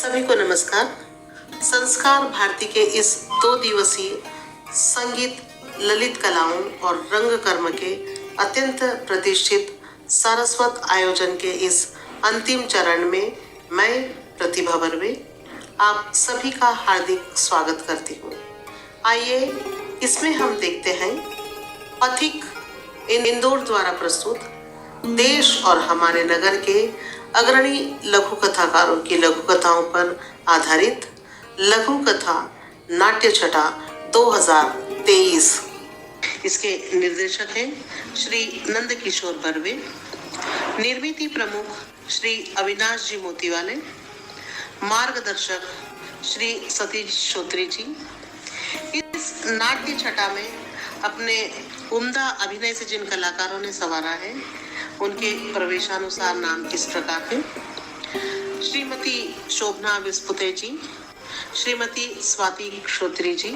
सभी को नमस्कार। संस्कार भारती के इस 2 दिवसीय संगीत, ललित कलाओं और रंग कर्म के अत्यंत प्रतिष्ठित सारस्वत आयोजन के इस अंतिम चरण में मैं प्रतिभा बर्वे आप सभी का हार्दिक स्वागत करती हूँ। आइए इसमें हम देखते हैं पथिक इंदौर द्वारा प्रस्तुत देश और हमारे नगर के अग्रणी लघु कथाकारों की लघु कथाओं पर आधारित लघु कथा नाट्य छटा 2023। इसके निर्देशक हैं श्री नंद किशोर बर्वे, निर्मिति प्रमुख श्री अविनाश जी मोतीवाले, मार्गदर्शक श्री सतीश श्रोत्री जी। इस नाट्य छटा में अपने उम्दा अभिनय से जिन कलाकारों ने संवारा है उनके प्रवेशानुसार नाम इस प्रकार है। श्रीमती शोभना विस्पुते जी, श्रीमती स्वाति श्रोत्री जी,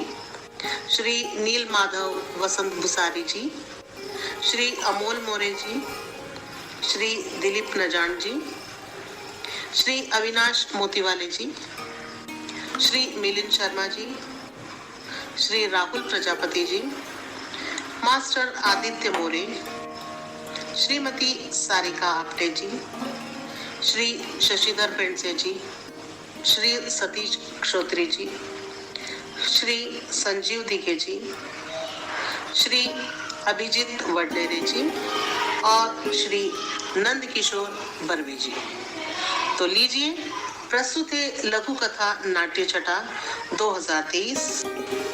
श्री नील माधव वसंत भुसारी जी, श्री अमोल मोरे जी, श्री दिलीप नजान जी, श्री अविनाश मोतीवाले जी, श्री मिलिंद शर्मा जी, श्री राहुल प्रजापति जी, मास्टर आदित्य मोरे, श्रीमती सारिका आपटे जी, श्री शशिधर पेंडसे जी, श्री सतीश श्रोत्री जी, श्री संजीव दिघे जी, श्री अभिजीत वडनेरे जी और श्री नंद किशोर बर्वे जी। तो लीजिए प्रस्तुत है लघु कथा नाट्य छटा 2023।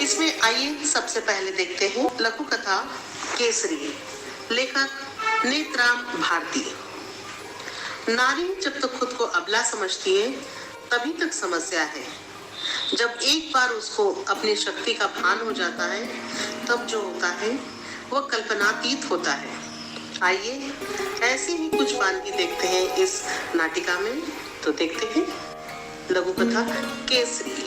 इसमें आइए सबसे पहले देखते हैं लघु कथा केसरी। लेखक नेत्राम भारती। नारी जब तक खुद को अबला समझती है तभी तक समस्या है। जब एक बार उसको अपनी शक्ति का भान हो जाता है तब जो होता है वह कल्पनातीत होता है। आइए ऐसी ही कुछ वानगी देखते हैं इस नाटिका में। तो देखते हैं लघु कथा केसरी।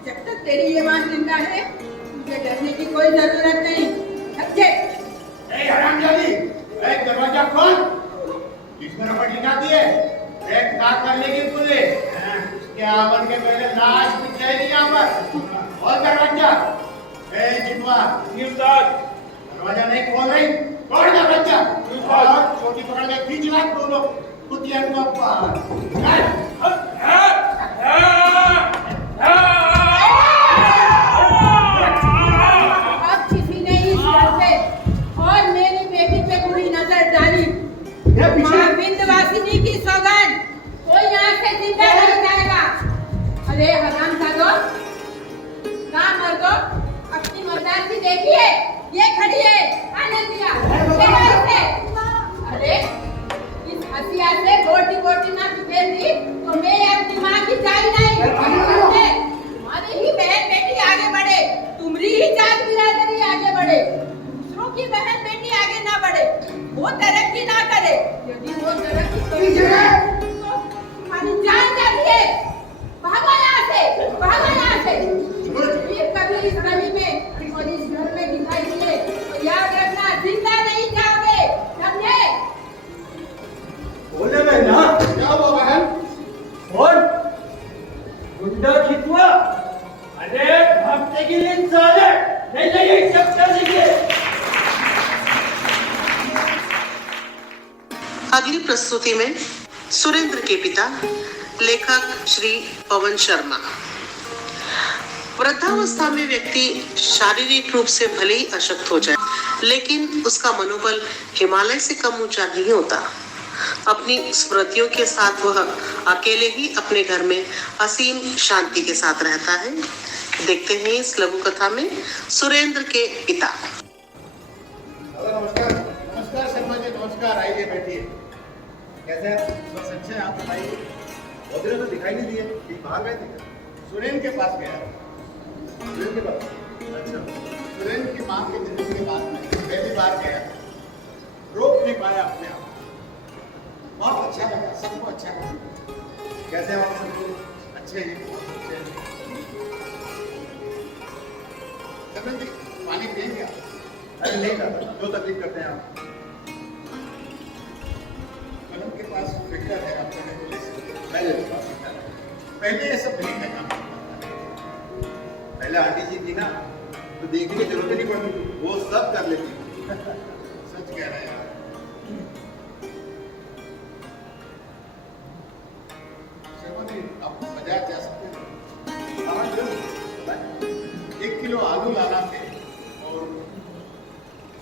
जब तक तेरी ये मां जिंदा है मुझे डरने की कोई जरूरत नहीं। हरामजादी, दरवाजा खोल। किसने रपट लगाती है? एक ना कर लेगी पुलिस। उसके आवन के पहले लाश बिछ जाएगी यहाँ पर। और दरवाजा। जितवा, दरवाजा नहीं खोल रही। खोल दरवाजा। और छोटी पकड़ के खींच ला दोनों कुतिया को बाहर। विंध्यवासिनी की सौगंध, कोई यहाँ से जिंदा नहीं जाएगा। अरे हरामजादो, मर्दो, अपनी मर्दानगी देखिए। ये खड़ी है आनंदिया। अरे इस हसिया से गोटी गोटी ना बिखेर दी तो मैं अपनी माँ की चाय नहीं। तुम्हारी ही बहन बेटी आगे बढ़े, तुम्हारी ही जात बिरादरी आगे बढ़े, दूसरों की बहन बेटी आगे ना बढ़े, वो तरक्की ना करे। यदि वो तरक्की करी तो तुम्हारी जान जाती है। भागो यहाँ से, भागो यहाँ से। फिर कभी इस गली में और इस घर में दिखाई दिए तो याद रखना जिंदा नहीं जाओगे, समझे? बोले मैं ना क्या हुआ बहन? कौन? गुंडा खितवा? अरे भागते के लिए साले नहीं नहीं सब कर देंगे। अगली प्रस्तुति में सुरेंद्र के पिता लेखक श्री पवन शर्मा। वृद्धावस्था में व्यक्ति शारीरिक रूप से भले ही अशक्त हो जाए लेकिन उसका मनोबल हिमालय से कम ऊंचा नहीं होता। अपनी स्मृतियों के साथ वह अकेले ही अपने घर में असीम शांति के साथ रहता है। देखते हैं इस लघु कथा में सुरेंद्र के पिता। नमस्कार। नमस्कार शर्मा जी, नमस्कार। आइए बैठिए। कैसे हैं? बस अच्छे हैं। आप बताइए। बहुत दिनों तो दिखाई नहीं दिए, बाहर गए थे? सुरेंद्र के पास गया। सुरेंद्र के पास? अच्छा। सुरेंद्र की माँ के जन्म के बाद मैं पहली बार गया, रोक नहीं पाया अपने आप। बहुत अच्छा लगा, सबको अच्छा लगा। कैसे हैं आप सबको? अच्छे हैं, अच्छे हैं। चंदन जी, पानी पिएंगे आप? अरे नहीं दादा, जो तकलीफ करते हैं आप। कलम के पास फिल्टर है, आप पहले ले सकते हैं। मैं ले लूँगा, फिल्टर। पहले ये सब नहीं करना पड़ता था। पहले आंटी जी थी ना, तो देखने की जरूरत ही नहीं पड़ती थी, वो सब कर लेती थी। सच कह रहे हैं आप। शर्मा जी, आप बाजार जा सकते हैं। हाँ जरूर। 1 किलो आलू लाना थे और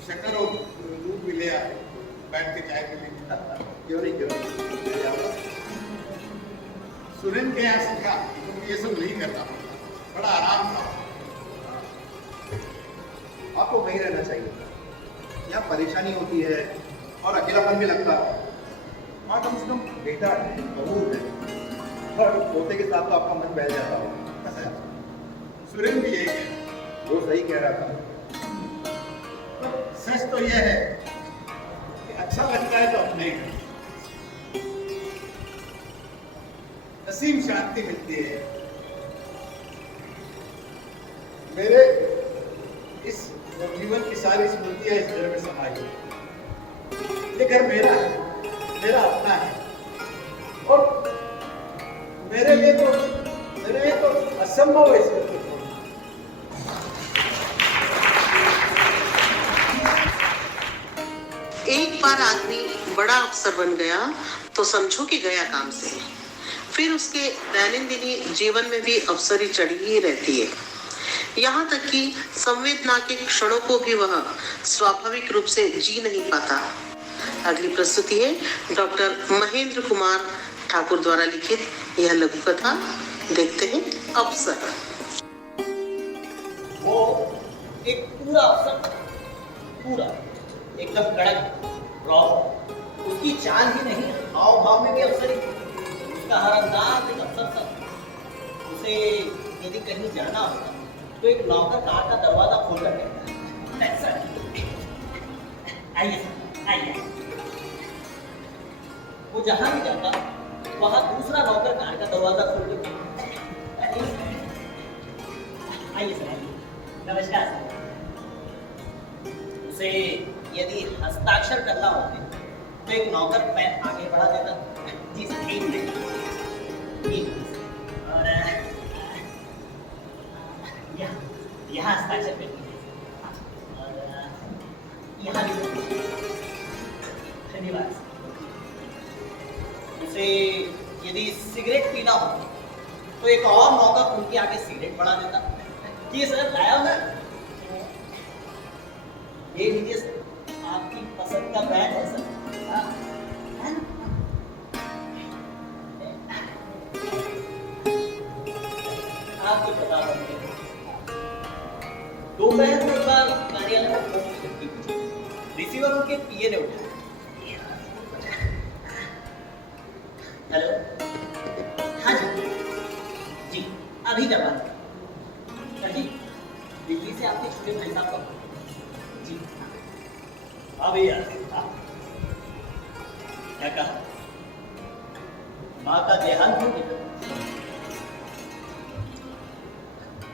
शक्कर और दूध भी ले आए, बैठ के चाय पी लेंगे। क्यों नहीं, क्यों नहीं, ले जाऊँगा। सुरेंद्र के यहाँ सीखा तो ये सब नहीं करता, बड़ा आराम था। आपको वहीं रहना चाहिए। यहाँ परेशानी होती है और अकेलापन भी लगता है। वहाँ कम से कम बेटा है, बहू है, और पोते के साथ तो आपका मन बहल जाता हो। सुरेंद्र भी यही है। वो सही कह रहा था। पर सच तो यह है कि अच्छा लगता है तो अपने घर नसीब शांति मिलती है। मेरे इस जीवन की सारी स्मृतियां इस घर में समाई हैं। ये घर मेरा है, मेरा अपना है, और मेरे लिए तो असंभव है इस घर को छोड़ना। एक बार आदमी बड़ा अफसर बन गया तो समझो कि गया काम से। फिर उसके दैनंदिन जीवन में भी अफसरी चढ़ी ही रहती है। यहाँ तक कि संवेदना के क्षणों को भी वह स्वाभाविक रूप से जी नहीं पाता। अगली प्रस्तुति है डॉक्टर महेंद्र कुमार ठाकुर द्वारा लिखित यह लघु कथा। देखते हैं अफसर। वो एक पूरा अफसर, पूरा एकदम कड़क रॉ, उसकी चाल ही नहीं, हाव भाव में भी अफसर ही, उसका हर अंदाज एक अफसर था। उसे यदि कहीं जाना होता तो एक नौकर कार का दरवाजा खोलकर कहता, आइए सर, आइए। वो जहां भी जाता वहां दूसरा नौकर कार का दरवाजा खोल के आइए सर, आइए, नमस्कार सर। उसे यदि हस्ताक्षर करना होते तो एक नौकर पेन आगे बढ़ा देता, जी सर, एक मिनट, और यहाँ हस्ताक्षर कर दीजिए, और यहाँ भी धन्यवाद। उसे यदि सिगरेट पीना हो तो एक और नौकर उनके आगे सिगरेट बढ़ा देता, जी सर, लाया हूं ना, ये लीजिए सर, आपकी पसंद का ब्रांड है सर। आपको पता है दोपहर में एक बार कार्यालय में फोन की घंटी बजी। रिसीवर उनके पीए ने उठाया। हेलो, हाँ जी, जी अभी क्या बात है जी, दिल्ली से आपके छोटे भाई साहब का जी, अभी क्या कहा, माँ का देहांत हो गया।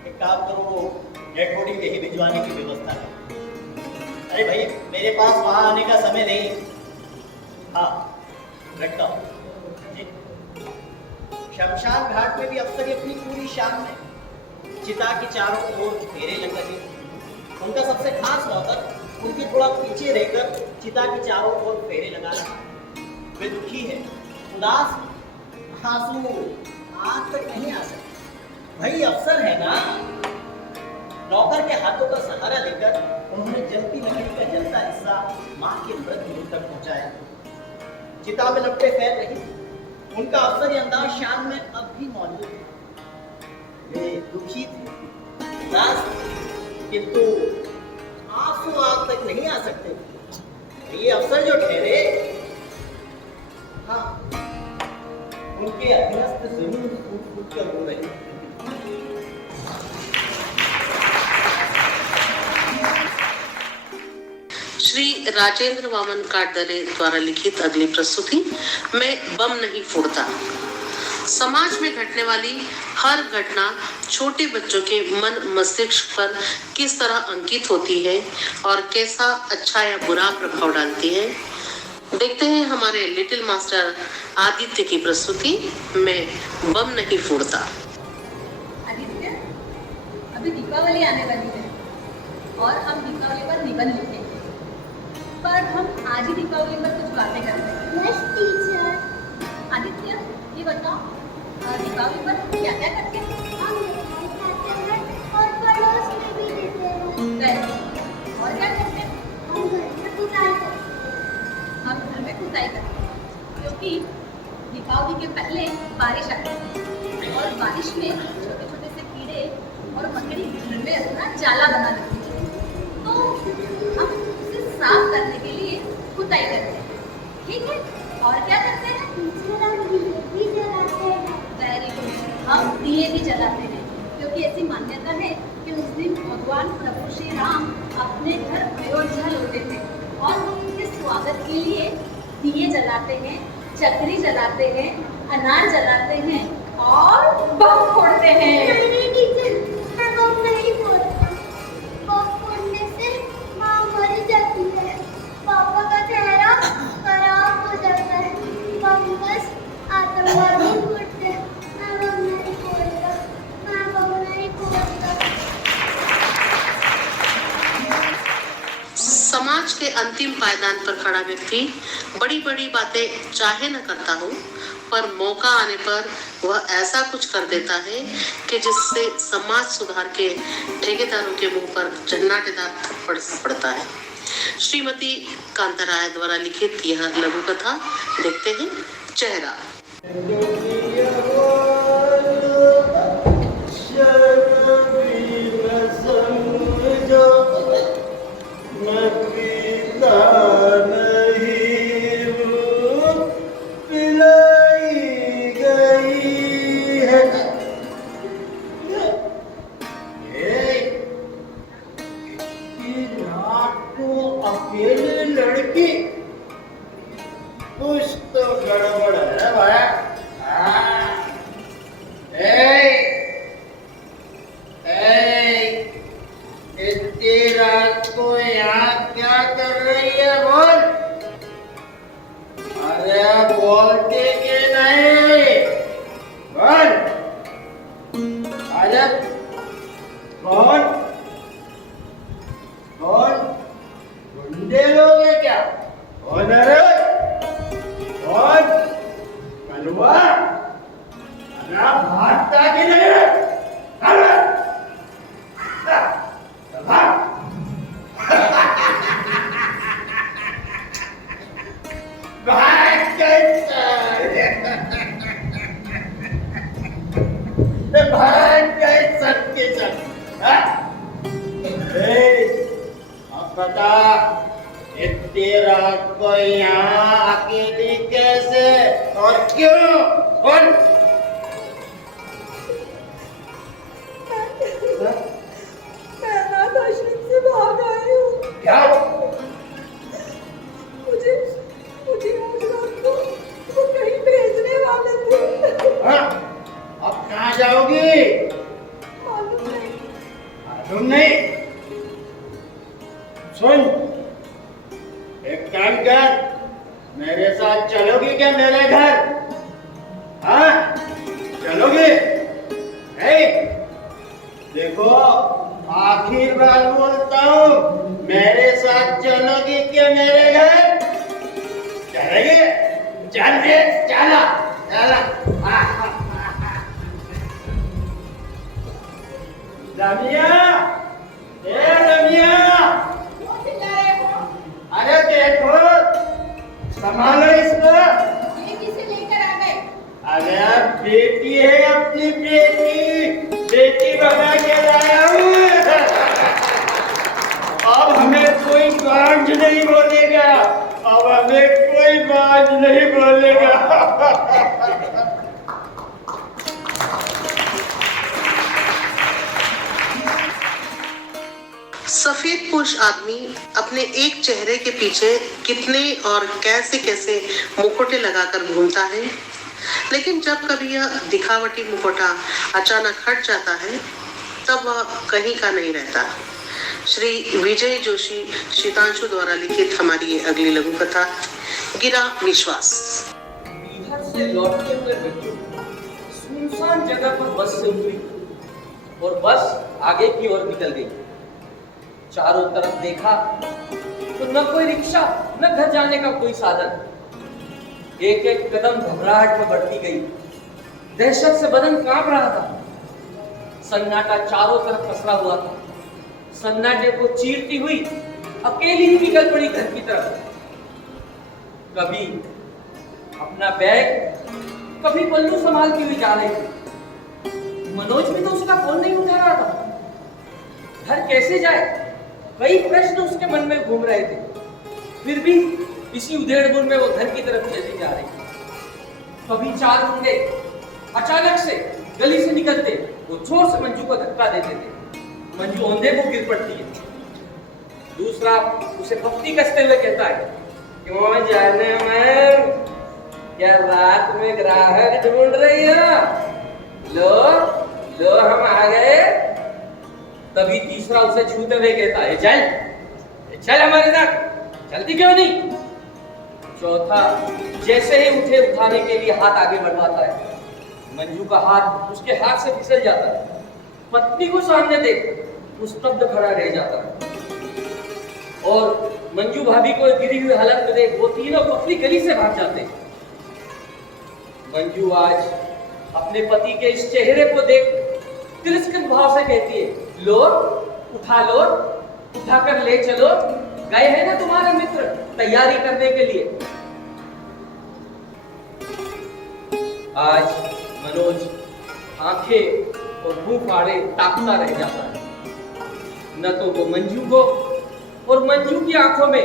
एक काम करो, डेड बॉडी यही भिजवाने की व्यवस्था है। अरे भाई, मेरे पास वहां आने का समय नहीं। हाँ, रखता हूँ। शमशान घाट में भी अफसर अपनी पूरी शान में चिता के चारों ओर फेरे लग लगे। उनका सबसे खास नौकर उनके थोड़ा पीछे रहकर चिता के चारों ओर फेरे लगा रहा। वे दुखी है, उदास, आंसू आंख तक नहीं आ सकते। भाई अफसर है ना। नौकर के हाथों का सहारा लेकर उन्होंने जलती लकड़ी का जलता हिस्सा मां के मृत मुंह तक पहुंचाया। चिता में लपटे फैल रही। उनका अफसरी अंदाज शान में अब भी मौजूद है। वे दुखी थे, उदास, किंतु आंसू आंख तक नहीं आ सकते। ये अफसर जो ठहरे, हाँ, उनके अधीनस्थ जरूर फूट फूट कर रो रहे। श्री राजेंद्र वामन काटदरे द्वारा लिखित अगली प्रस्तुति मैं बम नहीं फोड़ता। समाज में घटने वाली हर घटना छोटे बच्चों के मन मस्तिष्क पर किस तरह अंकित होती है और कैसा अच्छा या बुरा प्रभाव डालती है, देखते हैं हमारे लिटिल मास्टर आदित्य की प्रस्तुति मैं बम नहीं फोड़ता। आदित्य, अभी दीपावली आने वाली है और हम दीपावली पर निबंध लिखेंगे, पर हम आज ही दीपावली पर कुछ बातें करते हैं। Yes teacher. आदित्य, ये बताओ दीपावली पर क्या क्या करते हैं? हम मिठाई खाते हैं और पड़ोस में भी देते हैं। और क्या करते हैं? हम घर में पुताई करते हम घर में पुताई करते हैं क्योंकि दीपावली के पहले बारिश आती है और बारिश में छोटे छोटे से कीड़े और मकड़ी घर में अपना जाला बना लेते हैं, तो हम उसे साफ करने के लिए पुताई करते हैं। ठीक है, और क्या करते हैं? टीचर हम दिए भी जलाते हैं। वेरी गुड, हम दिए भी जलाते हैं क्योंकि ऐसी मान्यता है कि उस दिन भगवान प्रभु श्री राम अपने घर अयोध्या लौटे थे और उनके स्वागत के लिए दिए जलाते हैं, चकरी जलाते हैं, अनार जलाते हैं और बम फोड़ते हैं। नहीं टीचर, मैं बम नहीं फोड़ता। बम फोड़ने से माँ मर जाती है, पापा का चेहरा खराब हो जाता है। बम बस आतंकवादी फोड़ते हैं। मैं बम नहीं फोड़ता, मैं बम नहीं फोड़ता। समाज के अंतिम पायदान पर खड़ा व्यक्ति बड़ी बड़ी बातें चाहे न करता हो, पर मौका आने पर वह ऐसा कुछ कर देता है कि जिससे समाज सुधार के ठेकेदारों के मुंह पर जन्नाटेदार थप्पड़ पड़ता है। श्रीमती कांताराय द्वारा लिखित यह लघु कथा देखते हैं चेहरा। अकेले लड़की, कुछ तो गड़बड़ है भाई। इतनी रात को यहाँ क्या कर रही है बोल? अरे बोलते के नहीं बोल। अरे कौन कौन गुंडे लोग है क्या? कौन है रे? कौन? कलवा? अरे भागता कि नहीं रे? अरे भाग। भाग कैसे? भाग कैसे के सब? अब बता, इतनी रात को यहाँ अकेली कैसे और क्यों? कौन? मैं अनाथ आश्रम से भाग आई हूँ। क्या? मुझे आज रात को वो कहीं भेजने वाले थे। हाँ? अब कहाँ जाओगी? मालूम नहीं। मालूम नहीं? सुन, एक काम कर, मेरे साथ चलोगी क्या मेरे घर? हाँ, चलोगी? देखो, आखिर बार बोलता हूँ, मेरे साथ चलोगी क्या मेरे घर? चलेगी? चल रे, चला, चला। रमिया, रमिया, अरे देखो, संभालो इसको। ये किसे लेकर आ गए? अरे बेटी है, अपनी बेटी बना के लाया हूँ। अब हमें कोई बांझ नहीं बोलेगा, अब हमें कोई बांझ नहीं बोलेगा। सफेद पोश आदमी अपने एक चेहरे के पीछे कितने और कैसे कैसे मुखौटे लगाकर घूमता है, लेकिन जब कभी यह दिखावटी मुखौटा अचानक हट जाता है तब वह कहीं का नहीं रहता। श्री विजय जोशी शीतांशु द्वारा लिखित हमारी ये अगली लघु कथा गिरा विश्वास। बिहार से लौटते हुए बच्चों सुनसान जगह पर बस से उतरी और बस आगे की ओर निकल गई। चारों तरफ देखा तो न कोई रिक्शा न घर जाने का कोई साधन। एक एक कदम घबराहट में बढ़ती गई। दहशत से बदन कांप रहा था। सन्नाटा चारों तरफ पसरा हुआ था। सन्नाटे को चीरती हुई अकेली ही निकल पड़ी घर की तरफ। कभी अपना बैग, कभी पल्लू संभालती हुई जा रही थी। मनोज भी तो उसका फोन नहीं उठा रहा था। घर कैसे जाए, कई प्रश्न उसके मन में घूम रहे थे। फिर भी इसी उधेड़-बुन में वो घर की तरफ चली जा रही थी। कभी चार गुंडे अचानक से गली से निकलते, वो जोर से मंजू को धक्का देते थे। मंजू औंधे को गिर पड़ती है। दूसरा उसे पत्नी कसते हुए कहता है, क्यों जाने मैम, क्या रात में ग्राहक ढूंढ रही हो? लो हम आ गए। तभी तीसरा उसे छूते हुए कहता है, चल हमारे साथ, चलती क्यों नहीं? चौथा जैसे ही उठे उठाने के लिए हाथ आगे बढ़ाता है, मंजू का हाथ उसके हाथ से फिसल जाता है। पत्नी को सामने देख वो स्तब्ध खड़ा रह जाता है और मंजू भाभी को गिरी हुई हालत में देख वो तीनों अपनी गली से भाग जाते हैं। मंजू आज अपने पति के इस चेहरे को देख तिरस्कृत भाव से कहती है, लो उठाकर ले चलो, गए हैं ना तुम्हारे मित्र तैयारी करने के लिए। आज मनोज आंखें और मुंह फाड़े ताकता रह जाता है। न तो वो मंजू को और मंजू की आंखों में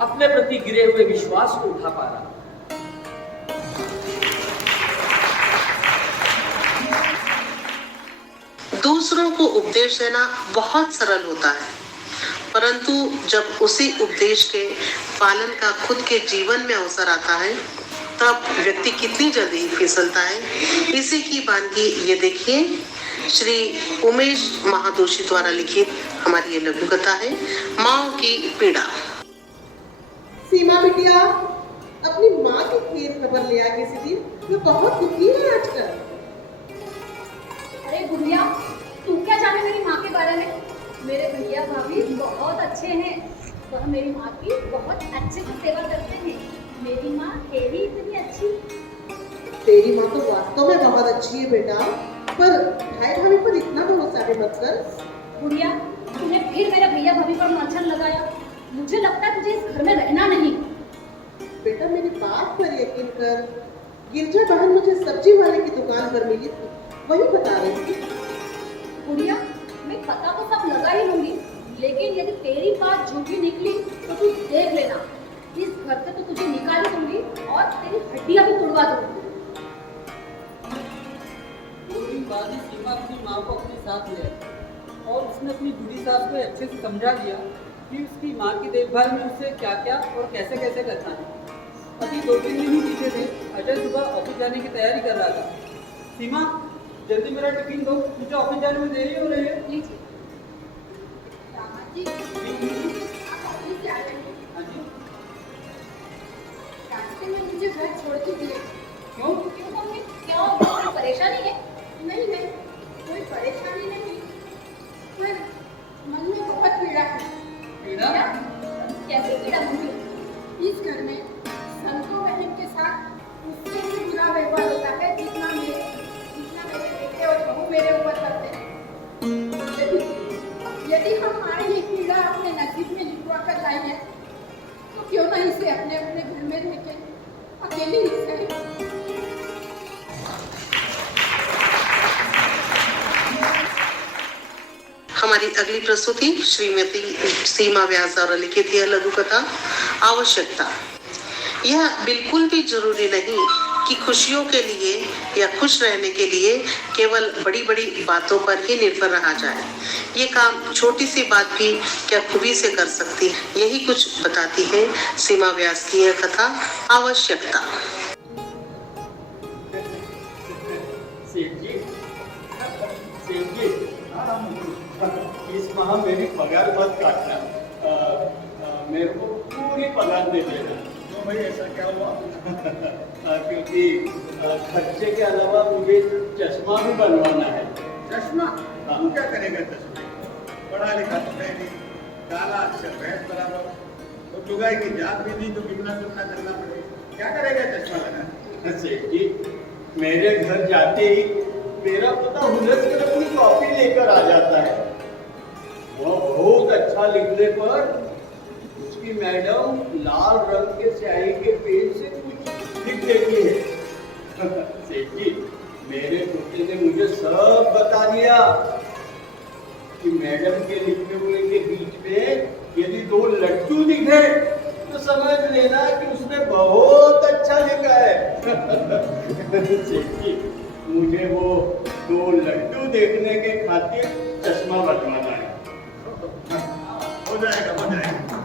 अपने प्रति गिरे हुए विश्वास को उठा पा रहा। दूसरों को उपदेश देना बहुत सरल होता है, परंतु जब उसी उपदेश के पालन का खुद के जीवन में अवसर आता है तब व्यक्ति कितनी जल्दी फिसलता है। इसी की बानगी ये देखिए श्री उमेश महादोशी द्वारा लिखित हमारी ये लघु कथा है माँ की पीड़ा। सीमा बिटिया, अपनी माँ की खैर खबर ले आ किसी दिन, वो बहुत दुखी है आजकल। अरे गुड़िया, तू क्या जाने मेरी माँ के बारे में? मेरे भैया भाभी बहुत अच्छे हैं। वह मेरी माँ की बहुत अच्छे से सेवा करते हैं। मेरी माँ है ही इतनी अच्छी। तेरी माँ तो वास्तव में बहुत अच्छी है बेटा, पर भाई भाभी पर इतना भरोसा भी मत कर। गुड़िया, तूने फिर मेरे भैया भाभी पर मच्छर लगाया। मुझे लगता है तुझे इस घर में रहना नहीं। बेटा मेरी बात पर यकीन कर, गिरजा बहन मुझे सब्जी वाले की दुकान पर मिली थी, वही बता रही थी। गुड़िया, मैं पता तो सब लगा ही लूंगी, लेकिन यदि तेरी बात झूठी निकली तो तू देख लेना, इस घर से तो तुझे निकाल ही दूंगी और तेरी हड्डियां भी तोड़वा दूंगी। सीमा अपनी माँ को अपने साथ ले आई और उसने अपनी बूढ़ी सास को अच्छे से समझा दिया कि उसकी माँ की देखभाल में उसे क्या क्या और कैसे कैसे करना है। अभी 2-3 दिन ही पीछे थे, अजय सुबह ऑफिस जाने की तैयारी कर रहा था। सीमा, जल्दी मेरा टिफिन दो, मुझे ऑफिस जाने में देरी हो रही है। लीजिए। रास्ते में मुझे घर छोड़ के दिए। क्यों मम्मी? क्यों? कोई परेशानी है? नहीं, कोई परेशानी नहीं, पर मन में बहुत पीड़ा है। पीड़ा? कैसी पीड़ा मम्मी? इस घर में संतो बहन के साथ उससे भी बुरा व्यवहार होता है जितना मेरे बेटे और बहू मेरे ऊपर करते हैं। यदि हमारी ये पीड़ा अपने नसीब में लिखवा कर लाई है तो क्यों ना इसे अपने अपने घर में रह के अकेले ही सही। हमारी अगली प्रस्तुति श्रीमती सीमा व्यास द्वारा लिखित यह लघु कथा आवश्यकता। यह बिल्कुल भी जरूरी नहीं कि खुशियों के लिए या खुश रहने के लिए केवल बड़ी बड़ी बातों पर ही निर्भर रहा जाए। ये काम छोटी सी बात भी क्या खूबी से कर सकती है। यही कुछ बताती है सीमा व्यास की यह कथा आवश्यकता। सेठ जी, इस माह मेरी पगार मत काटना, मेरे को पूरी पगार दे देना। तो भाई ऐसा क्या हुआ? क्योंकि खर्चे के अलावा मुझे चश्मा भी बनवाना है। चश्मा? तू क्या करेगा चश्मे? पढ़ा लिखा तो है नहीं, काला अक्षर भैंस बराबर, तो लुगाई की जात भी नहीं, तो बिगना चुगना करना पड़ेगा। क्या करेगा चश्मा लगा? सेठ जी, मेरे घर जाते ही मेरा पता हुनर से अपनी कॉपी लेकर आ जाता है। वो बहुत अच्छा लिखने पर उसकी मैडम लाल रंग के स्याही के पेन से कुछ लिख देती है। सेठ जी, मेरे बेटे ने मुझे सब बता दिया कि मैडम के लिखे हुए के बीच में यदि 2 लड्डू दिखे तो समझ लेना कि उसने बहुत अच्छा लिखा है। सेठ जी, मुझे वो 2 लड्डू देखने के खातिर चश्मा बनवाना है। हो जाएगा, हो जाएगा।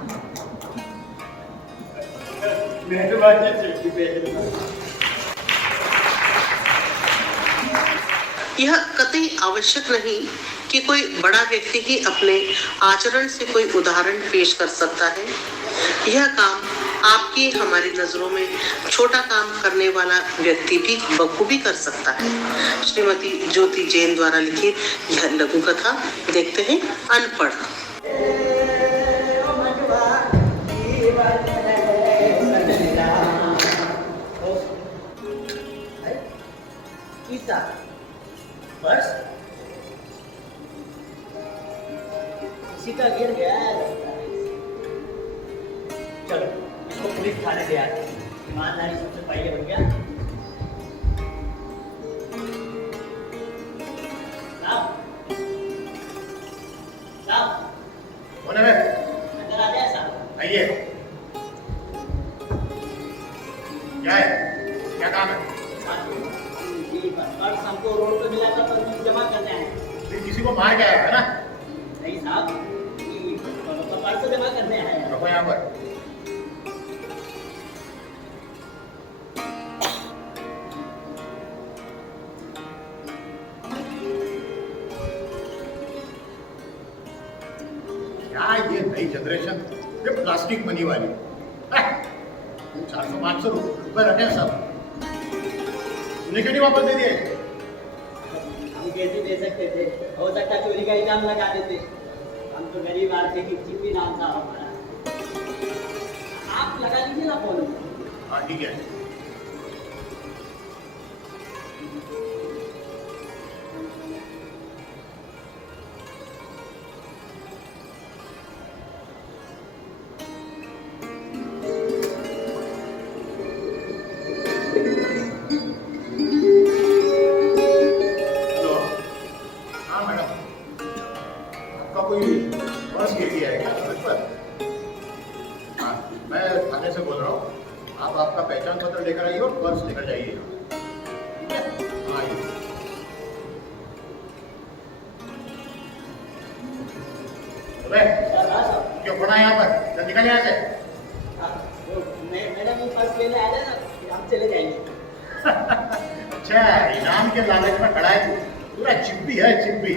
मेहरबानी सेठ जी, मेहरबानी। यह कतई आवश्यक नहीं कि कोई बड़ा व्यक्ति ही अपने आचरण से कोई उदाहरण पेश कर सकता है। यह काम आपकी हमारी नजरों में छोटा काम करने वाला व्यक्ति भी बखूबी कर सकता है। श्रीमती ज्योति जैन द्वारा लिखित यह लघु कथा देखते हैं अनपढ़। पर्स किसी का गिर गया है। चलो इसको पुलिस थाने ले आते हैं। ईमानदारी सबसे पहले बन गया। साहब कौन है? अंदर आ जाए साहब। आइए। क्या है? क्या काम है? पर्स हमको रोड पे मिला था, पर्स जमा करना है। फिर किसी को मार के आया है ना? नहीं साहब, पर्स जमा करने आए हैं। रखो यहाँ पर। क्या ये नई जनरेशन, ये प्लास्टिक मनी वाली 400-500 रुपए रखे हैं सब। तुमने क्यों नहीं वापस दे दिए? हम कैसे दे सकते थे? हो सकता चोरी का इल्जाम लगा देते। हम तो गरीब आदमी की चिप्पी नाम था हमारा। आप लगा लीजिए ना फोन। हाँ ठीक है। लेकर आइए और पर्स लेकर जाइए। क्यों पड़ा यहाँ पर? जब निकल यहाँ से। मेरा भी पर्स लेने आया ना, हम चले जाएंगे। अच्छा, इनाम के लालच में खड़ा है तू। पूरा चिप्पी है, चिप्पी।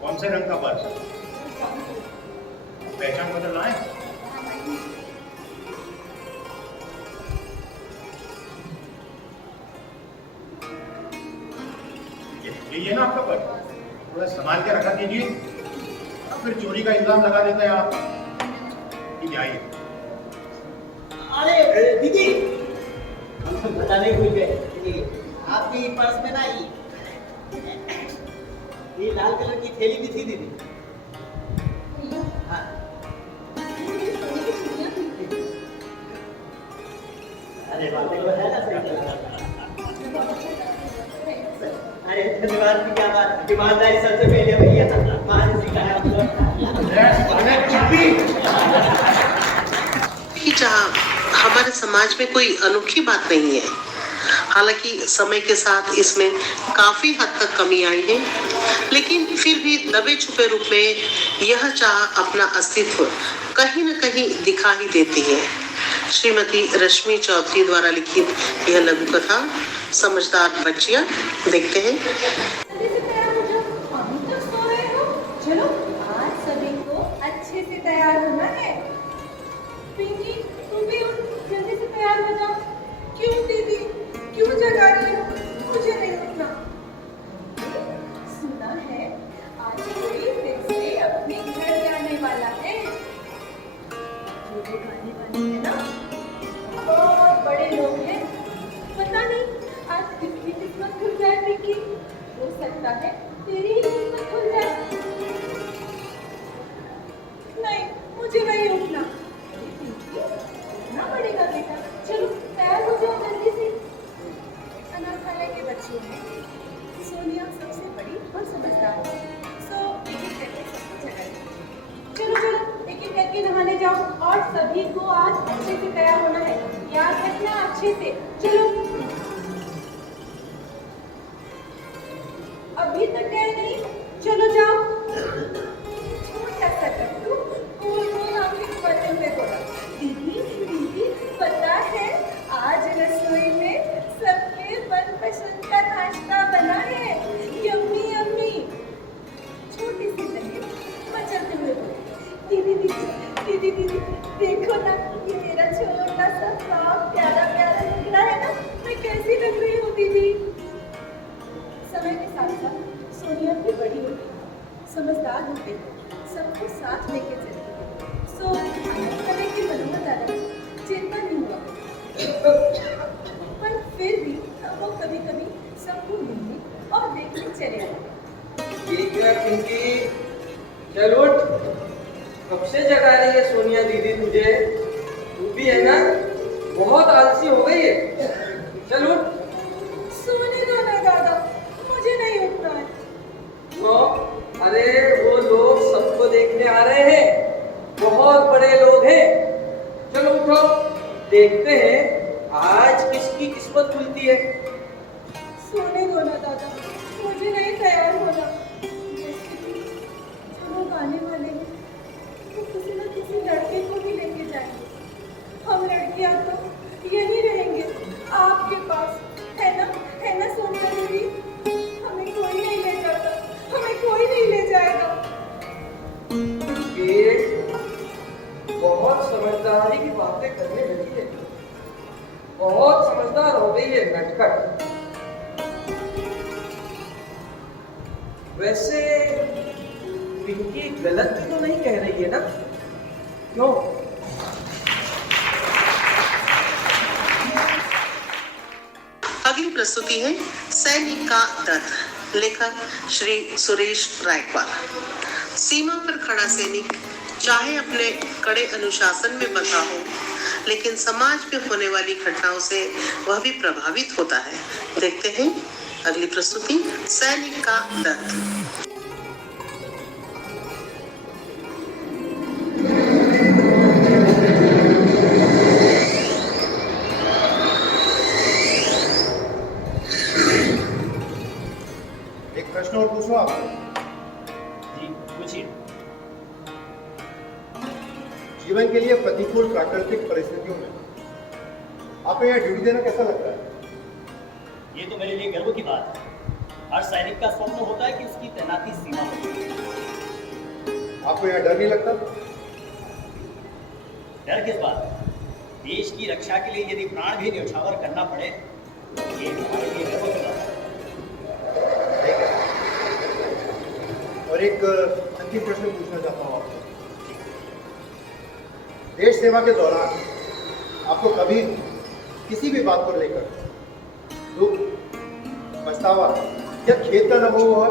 कौन से रंग का पर्स? पहचान पत्र लाए? ये ना आपका पर्स, थोड़ा संभाल के रखा कीजिए, फिर चोरी का इल्जाम लगा देते हैं आप। ठीक है, आइए। अरे दीदी, हम तो बताने भूल गए, आपकी पर्स में ना ये लाल कलर की थैली भी थी दीदी। हाँ। अरे बात तो है ना, सही अरे धन्यवाद की क्या बात, ईमानदारी सबसे पहले भैया माँ ने सिखाया कि जहाँ हमारे समाज में कोई अनोखी बात नहीं है, हालांकि समय के साथ इसमें काफी हद तक कमी आई है, लेकिन फिर भी दबे छुपे रूप में यह चाह अपना अस्तित्व कहीं न कहीं दिखा ही देती है। श्रीमती रश्मि चौधरी द्वारा लिखित यह लघु कथा समझदार बच्चियां, देखते हैं। अभी तक सो रहे हो? चलो आज सभी को अच्छे से तैयार होना है। पिंकी तू भी उठ, जल्दी से तैयार हो जा। क्यों दीदी, क्यों जगा रही हो? मुझे नहीं उठना। सुना है आज कोई फिर से अपने घर जाने वाला है। जो भी गाने वाले हैं ना, बहुत बड़े लोग हैं। पता नहीं आज किसकी किस्मत खुल जाए पिंकी। हो सकता है तेरी ही किस्मत खुल जाए। नहीं, मुझे नहीं उठना। उठना पड़ेगा बेटा। चलो तैयार हो जाओ जल्दी से। अनाथालय के बच्चों में सोनिया सबसे बड़ी और समझदार है। सो एक एक करके सबको जगाएगी। चलो चलो एक एक करके नहाने जाओ और सभी को आज अच्छे से तैयार होना है। याद रखना अच्छे से। चलो अभी तक गए नहीं, चलो जाओ। छोटा सा टट्टू गोल गोल आंखें खोलते हुए बोला, दीदी दीदी पता है आज रसोई में सबके मनपसंद का नाश्ता बना है। Yummy yummy. छोटी सी लहर मचलते हुए बोली, दीदी दीदी दीदी दीदी देखो ना, ये मेरा छोटा सा फ्रॉक प्यारा प्यारा लग रहा है ना। मैं कैसी लग रही हूँ दीदी? समय के साथ साथ सोनिया भी बड़ी हो गई, समझदार हो गई, सबको साथ लेके चली गई। सो अनाथालय की मरम्मत आने चिंता नहीं हुआ, पर फिर भी वो कभी कभी सबको मिलने और देखने चले आते। ठीक है पिंकी, चल उठ। कब से जगा रही है सोनिया दीदी तुझे? तू भी है ना, बहुत आलसी हो गई है। चल उठ। सोने दो ना दादा, मुझे नहीं उठना है। तो अरे वो लोग सबको देखने आ रहे हैं, बहुत बड़े लोग हैं। चलो उठो, देखते हैं आज किसकी किस्मत खुलती है। सोने दो ना दादा, मुझे नहीं तैयार होना। जैसे कि जो लोग आने वाले हैं वो किसी न किसी लड़के को भी लेके जाएंगे। हम लड़कियां तो यहीं रहेंगे आपके पास, है ना सोनिया दीदी? हमें कोई नहीं ले जाता, हमें कोई नहीं ले जाएगा। ये बहुत समझदारी की बातें करने लगी है, बहुत समझदार हो गई है नटखट। वैसे पिंकी गलत तो नहीं कह रही है ना? क्यों? अगली प्रस्तुति है सैनिक का दर्द, लेखक श्री सुरेश रायकवाल। सीमा पर खड़ा सैनिक चाहे अपने कड़े अनुशासन में बंधा हो, लेकिन समाज में होने वाली घटनाओं से वह भी प्रभावित होता है। देखते हैं अगली प्रस्तुति सैनिक का दर्द। एक प्रश्न और पूछूं आपको? जी पूछिए। जीवन के लिए प्रतिकूल प्राकृतिक परिस्थितियों में आपको यह ड्यूटी देना कैसा लगता है? ये तो मेरे लिए गर्व की बात है। हर सैनिक का स्वप्न होता है कि उसकी तैनाती सीमा हो। आपको यह डर नहीं लगता? डर किस बात है? देश की रक्षा के लिए यदि प्राण भी न्यौछावर करना पड़े, ये हमारे लिए गर्व की बात है। ठीक है। और एक अंतिम प्रश्न पूछना चाहता हूँ आपसे। देश सेवा के दौरान आपको कभी किसी भी बात को लेकर दुख, पछतावा या खेद का अनुभव हुआ?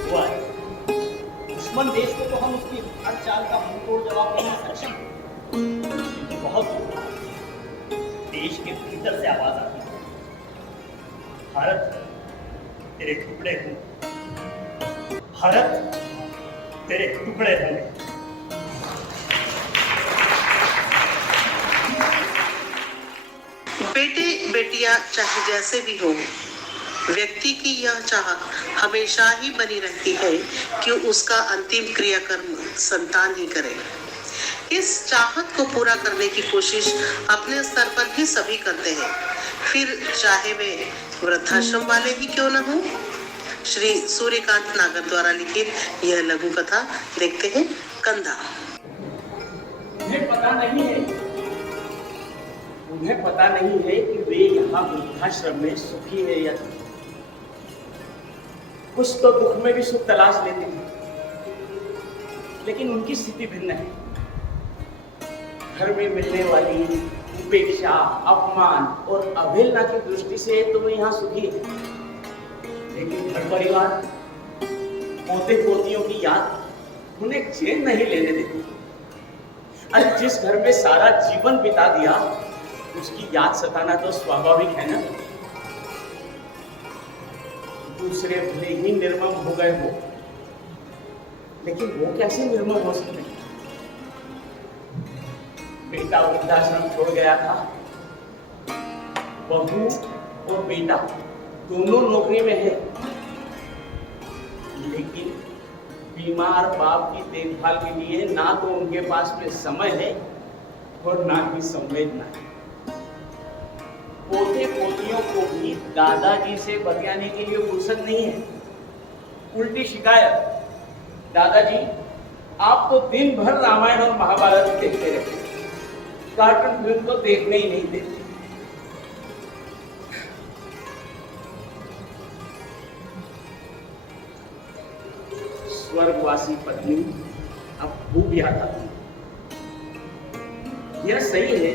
हुआ है। दुश्मन देश को तो हम उसकी हर चाल का मुंहतोड़ जवाब देने में सक्षम हैं। लेकिन बहुत देश के भीतर से आवाज आती है, भारत तेरे टुकड़े होंगे, भारत तेरे टुकड़े होंगे। बेटे बेटियां चाहे जैसे भी हो, व्यक्ति की यह चाहत हमेशा ही बनी रहती है कि उसका अंतिम क्रियाकर्म संतान ही करे। इस चाहत को पूरा करने की कोशिश अपने स्तर पर भी सभी करते हैं, फिर चाहे वे वृद्धाश्रम वाले ही क्यों न हो। श्री सूर्यकांत नागर द्वारा लिखित यह लघु कथा देखते हैं कंधा। उन्हें पता नहीं है कि वे यहाँ वृद्धाश्रम में सुखी है या नहीं। कुछ तो दुख में भी सुख तलाश लेते हैं, लेकिन उनकी स्थिति भिन्न है। घर में मिलने वाली उपेक्षा, अपमान और अवहेलना की दृष्टि से तो वे यहाँ सुखी है, लेकिन घर परिवार, पोते पोतियों की याद उन्हें चैन नहीं लेने देती। अरे जिस घर में सारा जीवन बिता दिया, उसकी याद सताना तो स्वाभाविक है ना। दूसरे भले ही निर्मम हो गए हो, लेकिन वो कैसे निर्मम हो सकते हैं। बेटा वृद्धाश्रम छोड़ गया था, बहू और बेटा दोनों नौकरी में है, लेकिन बीमार बाप की देखभाल के लिए ना तो उनके पास में समय है और ना ही संवेदना है। पोते पोतियों को भी दादाजी से बतियाने के लिए फुर्सत नहीं है। उल्टी शिकायत, दादाजी आप तो दिन भर रामायण और महाभारत देखते रहते, कार्टून फिल्म तो देखने ही नहीं देते। स्वर्गवासी पत्नी अब खूब याद आती। यह सही है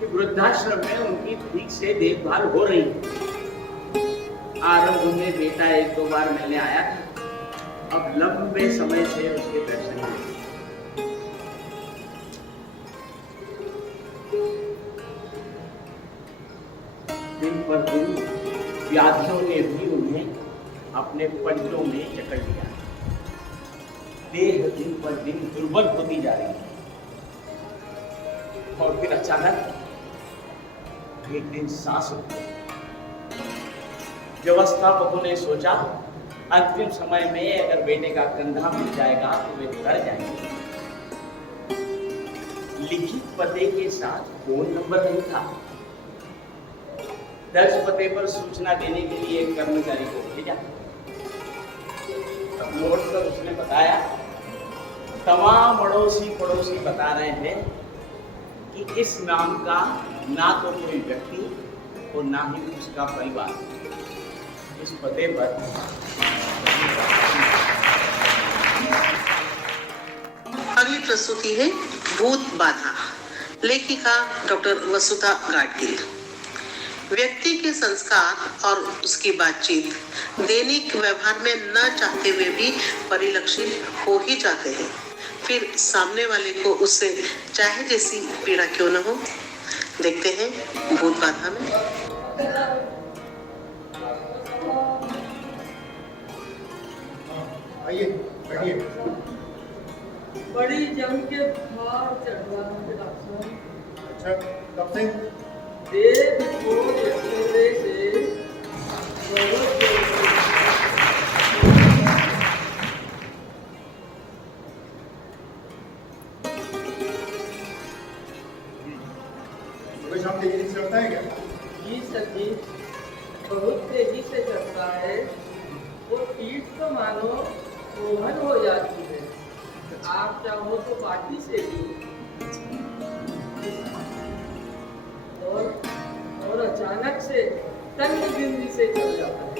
कि वृद्धाश्रम में उनकी ठीक से देखभाल हो रही है। आरंभ में बेटा एक दो बार मिलने आया था, अब लंबे समय से उसके दर्शन नहीं। दिन पर दिन व्याधियों ने भी उन्हें अपने पंजों में जकड़ लिया। देह दिन पर दिन दुर्बल होती जा रही है। और फिर अचानक एक दिन सांस रुक गई। व्यवस्थापकों ने सोचा अंतिम समय में अगर बेटे का कंधा मिल जाएगा तो वे डर जाएंगे। लिखित पते के साथ फोन नंबर नहीं था। दर्ज पते पर सूचना देने के लिए एक कर्मचारी को भेजा। नोट पर उसने बताया, तमाम अड़ोसी पड़ोसी बता रहे हैं कि इस नाम का ना तो कोई व्यक्ति और ना ही उसका परिवार इस पते पर। अगली प्रस्तुति है भूत बाधा। लेखिका डॉक्टर वसुधा गाडगिल। व्यक्ति के संस्कार और उसकी बातचीत दैनिक व्यवहार में न चाहते हुए भी परिलक्षित हो ही जाते हैं, फिर सामने वाले को उससे चाहे जैसी पीड़ा क्यों न हो। देखते हैं भूत बाधा में। आइए बैठिए। बड़ी जम के बाहर चढ़ रहा है डॉक्टर साहब। अच्छा कब से? देव को यशोदे से बहुत सुबह शाम तेजी से चढ़ता है क्या? जी सर जी, बहुत तेजी से चढ़ता है। वो पीठ तो मानो मोहन हो जाती है। आप चाहो तो बाटी से भी, और अचानक से तंग बिंदी से चल जाता है।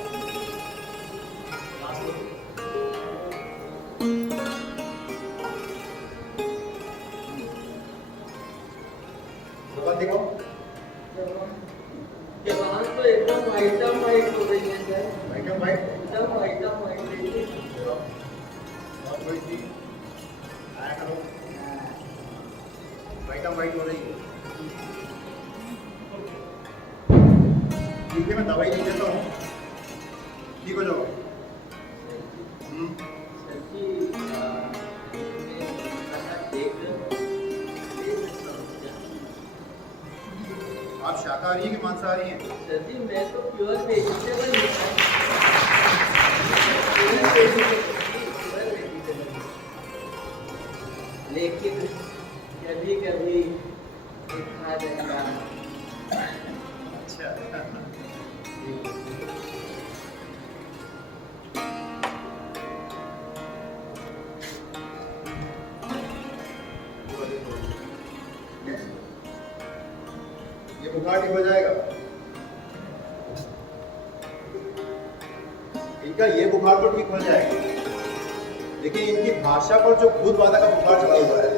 जबान दिखाओ। जबान तो एकदम वाइटम वाइट हो रही है सर। वाइटम वाइट? एकदम वाइटम वाइट। बहुत बड़ी चीज आया करो। वाइटम वाइट हो रही है। देखिए मैं दवाई नहीं देता हूँ, ठीक हो जाओ। सर जी आप शाकाहारी हैं कि मांसाहारी हैं? सर जी मैं तो प्योर वेजिटेबल लेकिन कभी कभी खा जाता। अच्छा। ये बुखार ठीक हो जाएगा। इनका ये बुखार तो ठीक हो जाएगा, लेकिन इनकी भाषा पर जो भूत बाधा का बुखार चढ़ा हुआ है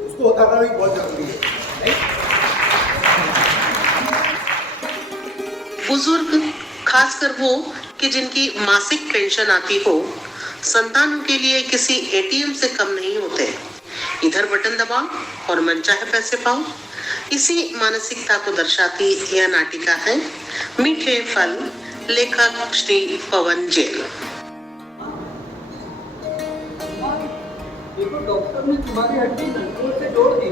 उसको उतारना भी बहुत जरूरी है, नहीं? बुजुर्ग, खासकर वो कि जिनकी मासिक पेंशन आती हो, संतानों के लिए किसी एटीएम से कम नहीं होते। इधर बटन दबाओ और मनचाहे पैसे पाओ। इसी मानसिकता को दर्शाती यह नाटिका है मीठे फल, लेखक श्री पवन जैन। देखो डॉक्टर ने तुम्हारी हड्डी नटोर से जोड़ दी।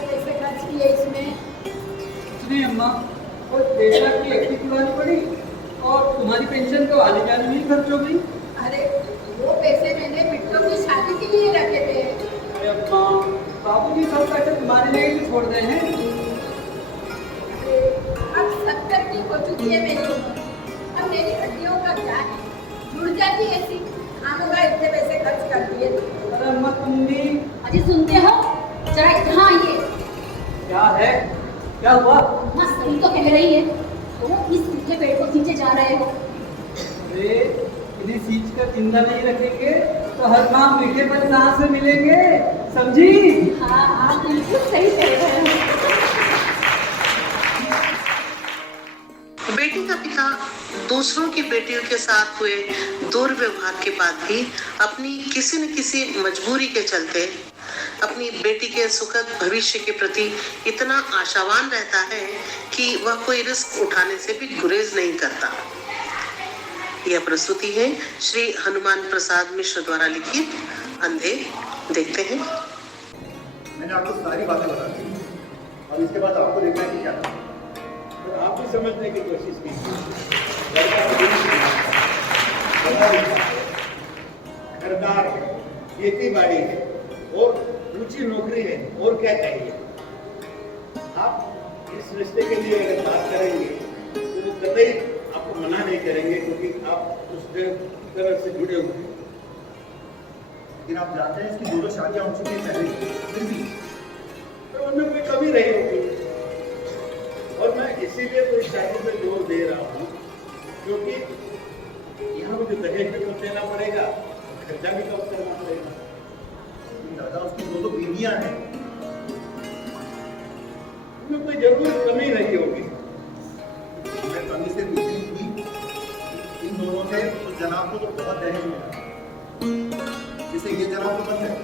पैसे खर्च किए इसमें? इसलिए अम्मा और 1.5 लाख की एक्टिव पुरानी पड़ी और तुम्हारी पेंशन तो आने जाने में ही खर्च हो गई। अरे वो पैसे मैंने बिट्टो की शादी के लिए रखे थे। अरे अम्मा, बाबूजी सब पैसे तुम्हारे लिए ही छोड़ गए हैं। अरे अब 70 की हो चुकी है मेरी उम्र, अब मेरी हड्डियों का क्या है? जुड़ जाती ऐसी खानों का इतने पैसे खर्च कर दिए। अरे अम्मा तुम भी अजी सुनते हो, जरा यहाँ आइए। क्या है, क्या हुआ? अम्मा सही तो कह रही है, तुम इस मीठे पेड़ को खींचे जा रहे हो। अरे इन्हें सींच कर जिंदा नहीं रखेंगे तो हर काम मीठे पर कहाँ से मिलेंगे, समझी? हाँ हाँ बिल्कुल सही कह रहे हो। बेटी का पिता दूसरों की बेटियों के साथ हुए दुर्व्यवहार के बाद भी अपनी किसी न किसी मजबूरी के चलते अपनी बेटी के सुखद भविष्य के प्रति इतना आशावान रहता है कि वह कोई रिस्क उठाने से भी गुरेज नहीं करता। यह प्रस्तुति है श्री हनुमान प्रसाद मिश्र द्वारा लिखित अंधे। देखते हैं। मैंने आपको सारी बातें बता दी, अब इसके बाद आपको देखना है कि क्या करना है। तो आप भी समझने की कोशिश घरदार है, खेती बाड़ी है और ऊंची नौकरी है, और क्या चाहिए? आप इस रिश्ते के लिए अगर बात करेंगे तो वो कतई आपको मना नहीं करेंगे, क्योंकि आप उस तरह से जुड़े हुए हैं। लेकिन आप जानते हैं इसकी 2 शादियां हो चुकी हैं पहले, फिर भी तो उनमें कोई कमी रही होगी, और मैं इसीलिए तो इस शादी पे जोर दे रहा हूँ, क्योंकि यहाँ मुझे दहेज भी कम देना पड़ेगा, खर्चा भी कम करना पड़ेगा। दादा उसकी 2 बीवियां हैं, उनमें कोई जरूर कमी नहीं होगी। मैं कमी से इतनी थी, इन दोनों से उस जनाब को तो बहुत दहेज मिला, जिससे ये जनाब तो बच गए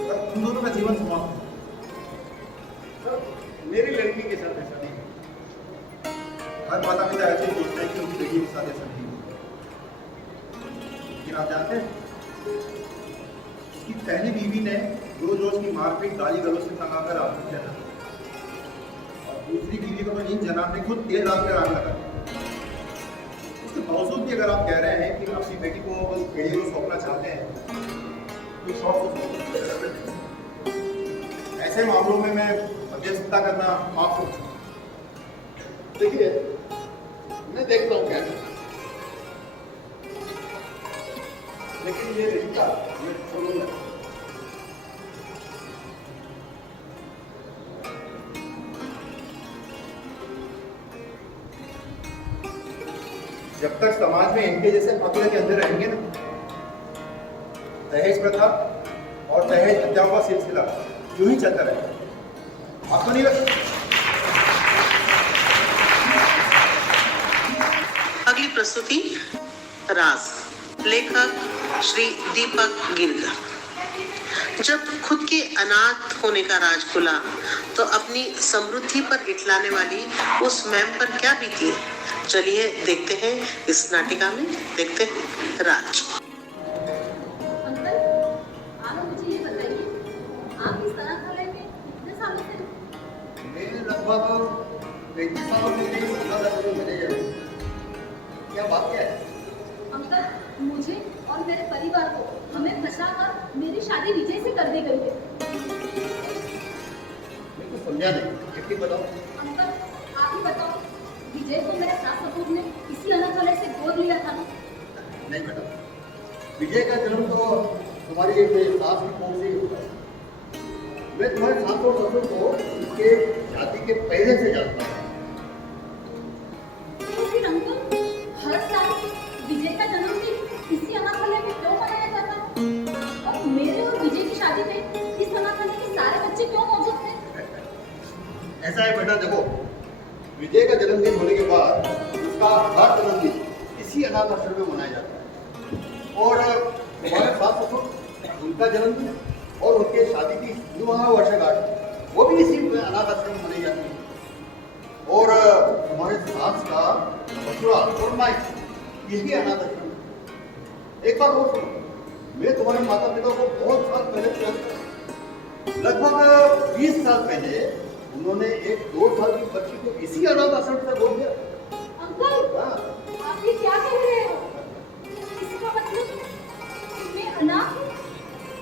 और उन दोनों का जीवन समाप्त हो। मेरी लड़की के साथ ऐसा नहीं। हर माता पिता ऐसे ही सोचते हैं कि उनकी बेटी के साथ ऐसा नहीं हो। लेकिन आप जानते हैं उसकी पहली बीवी ने रोज रोज की मारपीट गाली गलौज से तंगाकर आत्महत्या कर दी, और दूसरी बीवी को तो इन जनाब ने खुद तेल डालकर आग लगा दी। उसके बावजूद भी अगर आप कह रहे हैं कि अपनी बेटी को बेटी को सौंपना चाहते हैं तो शौक से ऐसे मामलों में मैं मध्यस्थता करना आपको। देखिए, मैं देखता हूँ क्या करना, लेकिन ये रिश्ता मैं छोड़ूंगा। जब तक समाज में इनके जैसे पात्र के अंदर रहेंगे ना, दहेज प्रथा और दहेज हत्याओं का सिलसिला यूं ही चलता रहेगा। आपको नहीं लगता? अगली प्रस्तुति राज, लेखक श्री दीपक गिरकर। जब खुद के अनाथ होने का राज खुला तो अपनी समृद्धि पर इठलाने वाली उस मैम पर क्या बीती। चलिए देखते हैं इस नाटिका में, देखते हैं राज। अंकल, आप मुझे ये बताइए, आप इस अनाथालय में कितने सालों से? मैं लगभग 35 सालों से मेरी सेवा में रह रही हूँ। क्या बात क्या है? अंकल, मुझे और मेरे परिवार को हमें फंसाकर मेरी शादी विजय से कर दी गई है। मैं कुछ समझा नहीं, कितनी बताओ। अंकल, आप ही बताओ, विजय को मेरे सास ससुर ने इसी अनाथालय से गोद लिया था ना? नहीं बेटा, विजय का जन्म तो तुम्हारी सास की कोख से ही हुआ है। मैं तुम्हारे सास और ससुर को उसके शादी के पहले से जानता हूँ। तो फिर अंकल, हर साल विजय का जन्मदिन इसी अनाथालय में क्यों मनाया जाता है? और मेरे और विजय की शादी में इस अनाथालय के सारे बच्चे क्यों मौजूद थे? ऐसा है बेटा, देखो, विजय का जन्मदिन होने के बाद उसका हर जन्मदिन इसी अनाथ आश्रम में मनाया जाता है। और हमारे सास ससुर उनका जन्मदिन और उनके शादी की विवाह वर्षगांठ वो भी इसी अनाथ आश्रम में मनाई जाती है। और हमारे सास का ससुराल और मायके यही अनाथ आश्रम है। एक बार और सुनो, मैं तुम्हारे माता पिता को बहुत साल पहले प्यार, लगभग 20 साल पहले उन्होंने एक 2 साल की बच्ची को इसी अनाथ आश्रम से गोद लिया। अंकल, आप ये क्या कह रहे हो? इसका मतलब मैं अनाथ हूँ,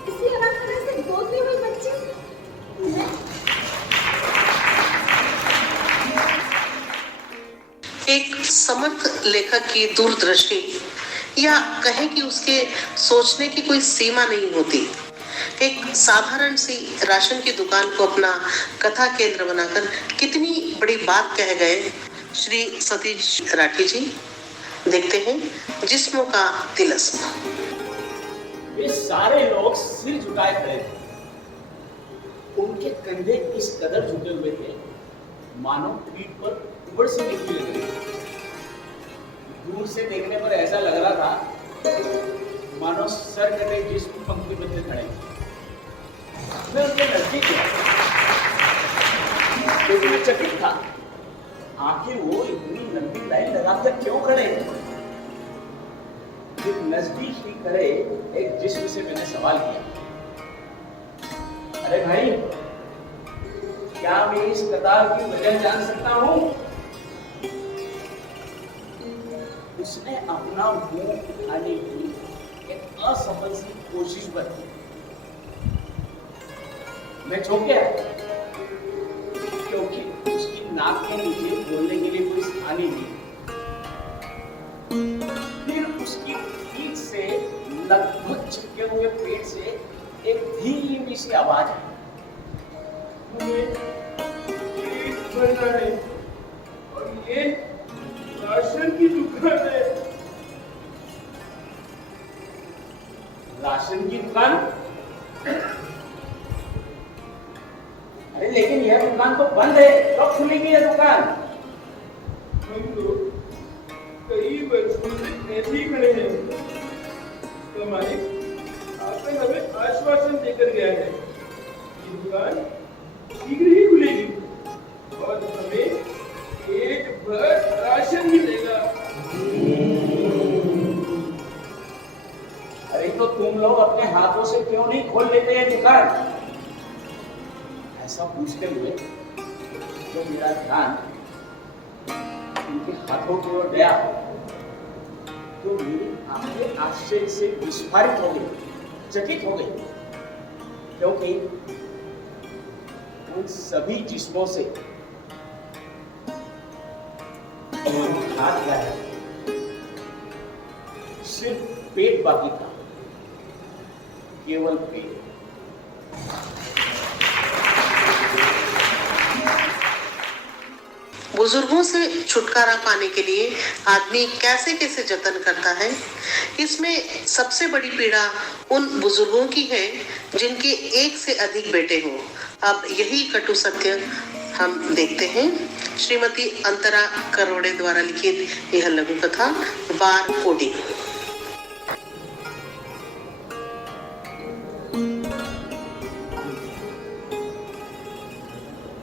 इसी अनाथालय से गोद ली हुई बच्ची मैं? एक समर्थ लेखक की दूरदृष्टि या कहें कि उसके सोचने की कोई सीमा नहीं होती। एक साधारण सी राशन की दुकान को अपना कथा केंद्र बनाकर कितनी बड़ी बात कह गए श्री सतीश राठी जी। देखते हैं जिस्मों का तिलस्म। वे सारे लोग सिर झुकाए खड़े थे। उनके कंधे इस कदर झुके हुए थे मानो पीठ पर ऊपर से गिरती लग रही। दूर से देखने पर ऐसा लग रहा था मानो सर कटे जिस्म पंक्ति बदले खड़े। मैं उनके नजदीक गया, क्योंकि मैं चकित था। आखिर वो इतनी लंबी लाइन लगाकर क्यों खड़े? फिर नजदीक ही खड़े एक जिस्म से मैंने सवाल किया, अरे भाई, क्या मैं इस कतार की वजह जान सकता हूं? उसने अपना मुंह उठाने की एक असफल सी कोशिश बरती। मैं चौंक गया, क्योंकि उसकी नाक के नीचे बोलने के लिए कोई स्थान ही नहीं। फिर उसकी पीठ से लगभग चिपके हुए पेट से एक धीमी सी आवाज आई, हमें पेट भरना है और ये राशन की दुकान है। राशन की दुकान? अरे लेकिन यह दुकान तो बंद है, कब खुलेगी यह दुकान? हम लोग कई वर्षों से ऐसे ही खड़े हैं। तो मालिक आपने हमें आश्वासन देकर गया है कि दुकान शीघ्र ही खुलेगी और हमें पेट भर राशन मिलेगा। अरे तो तुम लोग अपने हाथों से क्यों नहीं खोल लेते हैं दुकान? ऐसा पूछते हुए तो मेरा ध्यान उनके हाथों की ओर गया तो मेरी आंखें आश्चर्य से विस्फारित हो गई, चकित हो गई, क्योंकि उन सभी जिस्मों से हाथ गया, सिर्फ पेट बाकी था, केवल पेट। बुजुर्गों से छुटकारा पाने के लिए आदमी कैसे कैसे जतन करता है। इसमें सबसे बड़ी पीड़ा उन बुजुर्गों की है जिनके एक से अधिक बेटे हों। अब यही कटु सत्य हम देखते हैं श्रीमती अंतरा करोड़े द्वारा लिखित यह लघु कथा बार कोडिंग।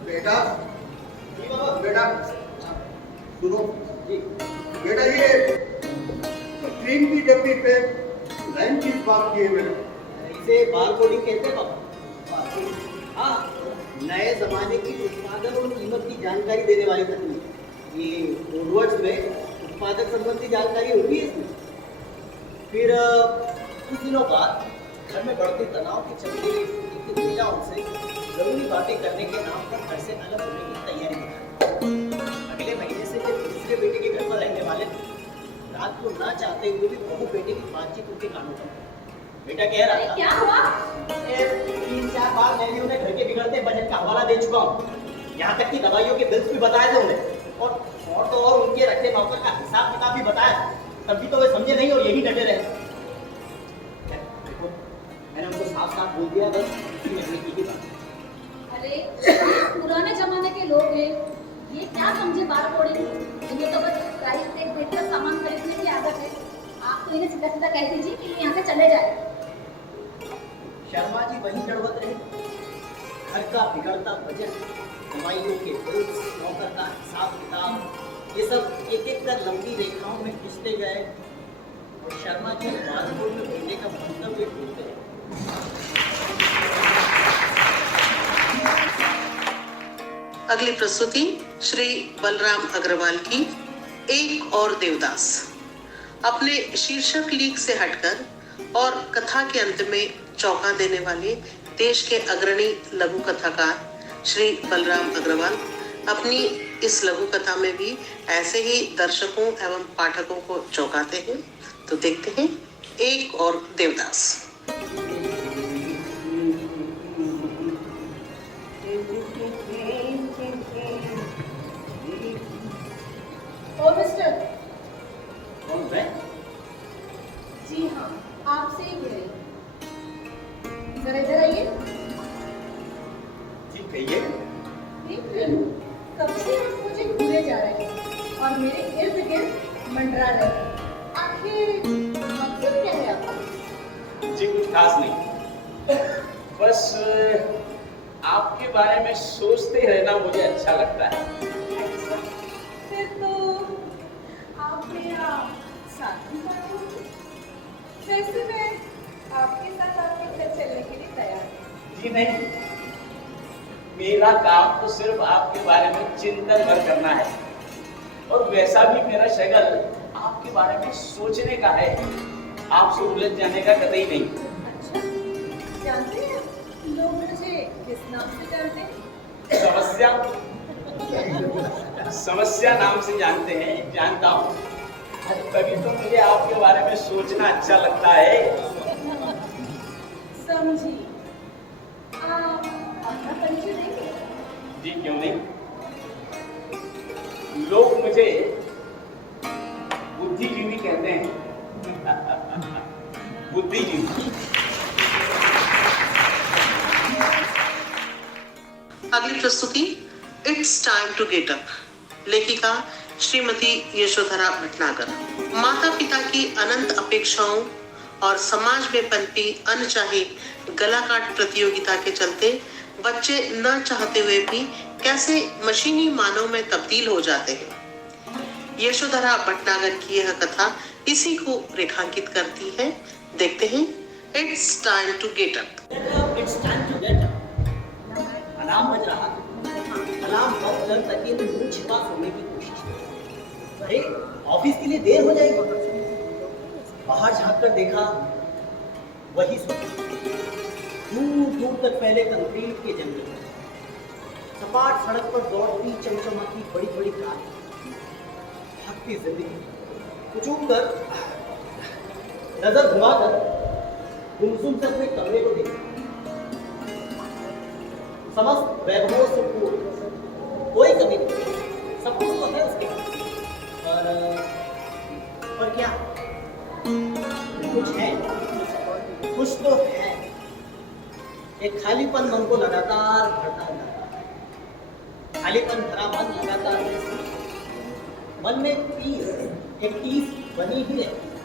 बेटा जी बाबा। बेटा सुनो जी। बेटा ये ट्रेन की डब्बी पे लाइन किस बात की है बेटा? इसे बार कोडिंग कहते हैं बाबा। हाँ, नए जमाने की उत्पादन और कीमत की जानकारी देने वाली तकनीक। ये कोडवर्ड्स में उत्पादक संबंधी जानकारी होती है इसमें। फिर कुछ दिनों बाद घर में बढ़ते तनाव के चलते एक बेटा उनसे जरूरी बातें करने के नाम पर घर से अलग होने की तैयारी दिखाई। अगले महीने से जब दूसरे बेटे के घर पर रहने वाले थे, रात को ना चाहते हुए भी बहू बेटे की बातचीत उनके कानों पर पड़ी। बेटा कह रहा था, क्या हुआ? 3-4 बार मैं भी उन्हें घर के बिगड़ते बजट का हवाला दे चुका हूँ। यहाँ तक कि दवाइयों के बिल्स भी बताए थे उन्हें, और तो और उनके रखे नौकर का हिसाब किताब भी बताया। तब भी तो वे समझे नहीं और यही डटे रहे। देखो, मैंने उनको साफ साफ बोल दिया, बस इसी नजदीकी की बात। अरे ये पुराने जमाने के लोग हैं, ये क्या समझे बार कोडिंग? इन्हें तो बस प्राइस टैग देखकर सामान खरीदने की आदत है। आप तो इन्हें सीधा सीधा कह दीजिए कि यहाँ से चले जाए। शर्मा जी वही गड़बड़ रहे। घर का बिगड़ता बजट, दवाइयों के बिल्स, नौकर का हिसाब किताब, ये सब एक एक कर लंबी रेखाओं में खींचते गए और शर्मा जी बारकोड में भेजने का मंतव्य भूल गए। अगली प्रस्तुति श्री बलराम अग्रवाल की एक और देवदास। अपने शीर्षक लीक से हटकर और कथा के अंत में चौंका देने वाले देश के अग्रणी लघु कथाकार श्री बलराम अग्रवाल अपनी इस लघु कथा में भी ऐसे ही दर्शकों एवं पाठकों को चौंकाते हैं। तो देखते हैं एक और देवदास। ओ मिस्टर। कौन है? जी हाँ, आपसे ही कह रही। जरा इधर आइए। जी कहिए। देख रही हूँ, कब से आप मुझे घूरे जा रहे हैं और मेरे इर्द गिर्द मंडरा रहे हैं। आखिर मकसद क्या है आपका? जी कुछ खास नहीं, बस आपके बारे में सोचते रहना मुझे अच्छा लगता है। अच्छा, फिर तो आप मेरा साथी होंगे। वैसे मैं आपके साथ आपके घर चलने के लिए तैयार हूँ। जी नहीं, मेरा काम तो सिर्फ आपके बारे में चिंतन भर करना है, और वैसा भी मेरा शगल आपके बारे में सोचने का है, आपसे उलझ जाने का कतई नहीं। अच्छा, जानते हैं लोग मुझे किस नाम से जानते हैं? समस्या समस्या नाम से जानते हैं, जानता हूँ। तभी तो मुझे आपके बारे में सोचना अच्छा लगता है। समझी। आप अपना परिचय देंगे? जी क्यों नहीं, लोग मुझे बुद्धिजीवी कहते हैं। बुद्धिजीवी। अगली प्रस्तुति it's time to get up. लेखिका श्रीमती यशोधरा भटनागर। माता पिता की अनंत अपेक्षाओं और समाज में पनपी अनचाही गलाकाट प्रतियोगिता के चलते बच्चे न चाहते हुए भी कैसे मशीनी मानव में तब्दील हो जाते हैं। यशोधरा भटनागर की यह कथा इसी को रेखांकित करती है। देखते हैं it's time to get up. It's time to get up. Alarm बज रहा था। अलार्म बंद कर तकिए में मुंह छिपा सोने की कोशिश की। अरे ऑफिस के लिए देर हो जाएगी। बाहर झांक कर देखा, वही सोचा। दूर दूर तक फैले कंक्रीट के जंगल, सपाट सड़क पर दौड़ती चमचमाती बड़ी बड़ी कार, भागती जिंदगी। कुचूम कर नजर घुमाकर गुमसुम से अपने कमरे को देखा। समस्त वैभव से पूर्ण, कोई कमी नहीं, सब कुछ तो है उसके पास। पर क्या कुछ है? कुछ तो है। एक खालीपन मन को लगातार भरता जाता है। खालीपन भरा मन लगातार मन में टीस, एक टीस बनी ही रहती है।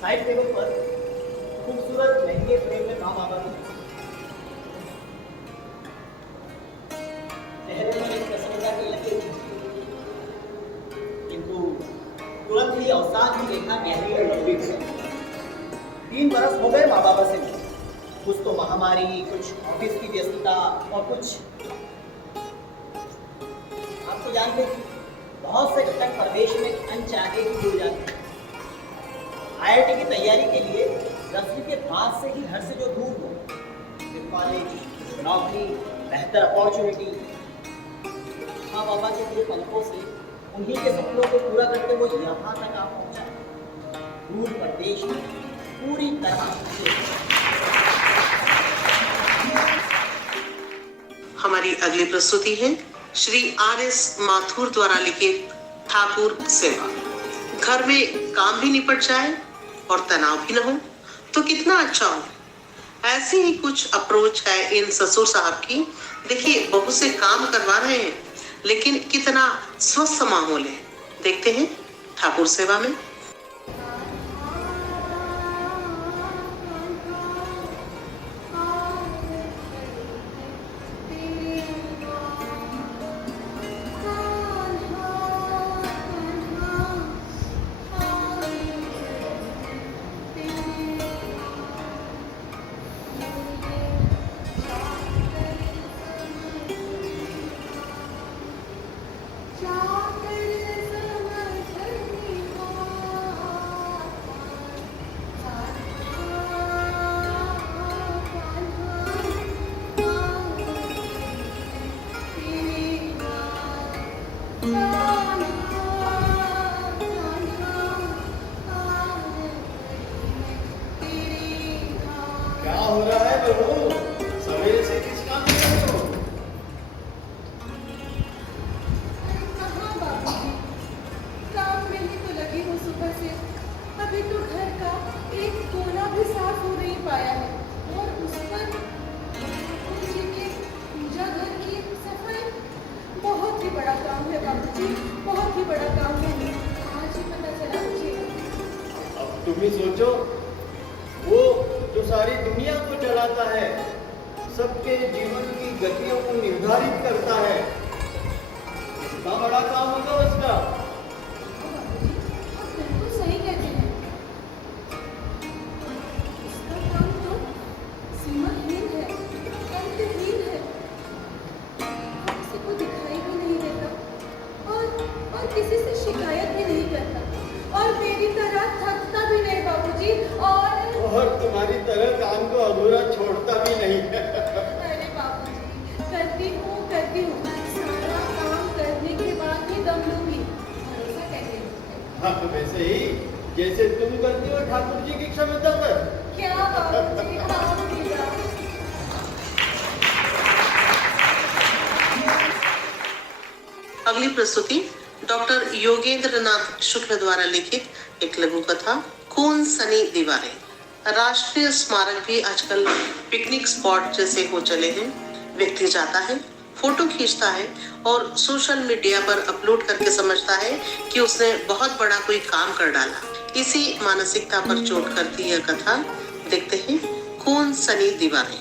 साइड टेबल पर खूबसूरत के प्रेम में माँ बाबा की चेहरे में एक प्रसन्नता की लकीर थी, किंतु तुरंत ही अवसाद की रेखा गहरी और लंबी हुई। 3 बरस हो गए माँ बाबा से मिले। कुछ तो महामारी, कुछ ऑफिस की व्यस्तता और कुछ आप तो जानते हैं बहुत से घटक प्रदेश में अनचाहे ही जुड़ जाते हैं। IIT की तैयारी के लिए 10वीं के बाद से ही घर से जो दूर हो, फिर कॉलेज, नौकरी, बेहतर अपॉर्चुनिटी, माँ बाबा के लिए पलकों से उन्हीं के सपनों को पूरा करते वो यहाँ तक आ पहुँचा। दूर प्रदेश में पूरी तरह से हमारी अगली प्रस्तुति है श्री RS माथुर द्वारा लिखित ठाकुर सेवा। घर में काम भी निपट जाए और तनाव भी न हो तो कितना अच्छा हो। ऐसी ही कुछ अप्रोच है इन ससुर साहब की। देखिए, बहू से काम करवा रहे हैं लेकिन कितना स्वस्थ माहौल है। देखते हैं ठाकुर सेवा में। क्या हो रहा है बहू? सवेरे से किस काम में लगे हो? कहाँ बाबूजी, काम में ही तो लगी हूँ सुबह से। अभी तो घर का एक कोना भी साफ हो नहीं पाया है और उस पर जी के पूजा घर की सफाई बहुत ही बड़ा काम है बाबूजी, बहुत ही बड़ा काम है। आज ही पता चला मुझे। अब तुम ही सोचो, वो जो सारी दुनिया को चलाता है, सबके जीवन की गतियों को निर्धारित करता है, कितना बड़ा काम होगा उसका। बाबूजी, आप बिल्कुल सही कहते हैं। इसका काम तो सीमाहीन है, अंतहीन है। किसी को दिखाई भी नहीं देता और किसी से शिकायत भी नहीं करता और मेरी तरह थकता भी नहीं बाबूजी। और तुम्हारी तरह काम को अधूरा छोड़ता भी नहीं है। अरे बाबूजी, करती हूँ सारा काम करने के बाद ही दम लूंगी, भरोसा कहते हैं। हाँ, वैसे ही जैसे तुम करती हो ठाकुर जी की क्षमता पर। क्या बाबूजी, हाँ मेरा। अगली प्रस्तुति डॉक्टर योगेंद्र नाथ शुक्ल द्वारा लिखित एक लघु कथा खून सनी दीवारें। राष्ट्रीय स्मारक भी आजकल पिकनिक स्पॉट जैसे हो चले हैं। व्यक्ति जाता है, फोटो खींचता है और सोशल मीडिया पर अपलोड करके समझता है कि उसने बहुत बड़ा कोई काम कर डाला। इसी मानसिकता पर चोट करती यह कथा। देखते हैं खून सनी दीवारें।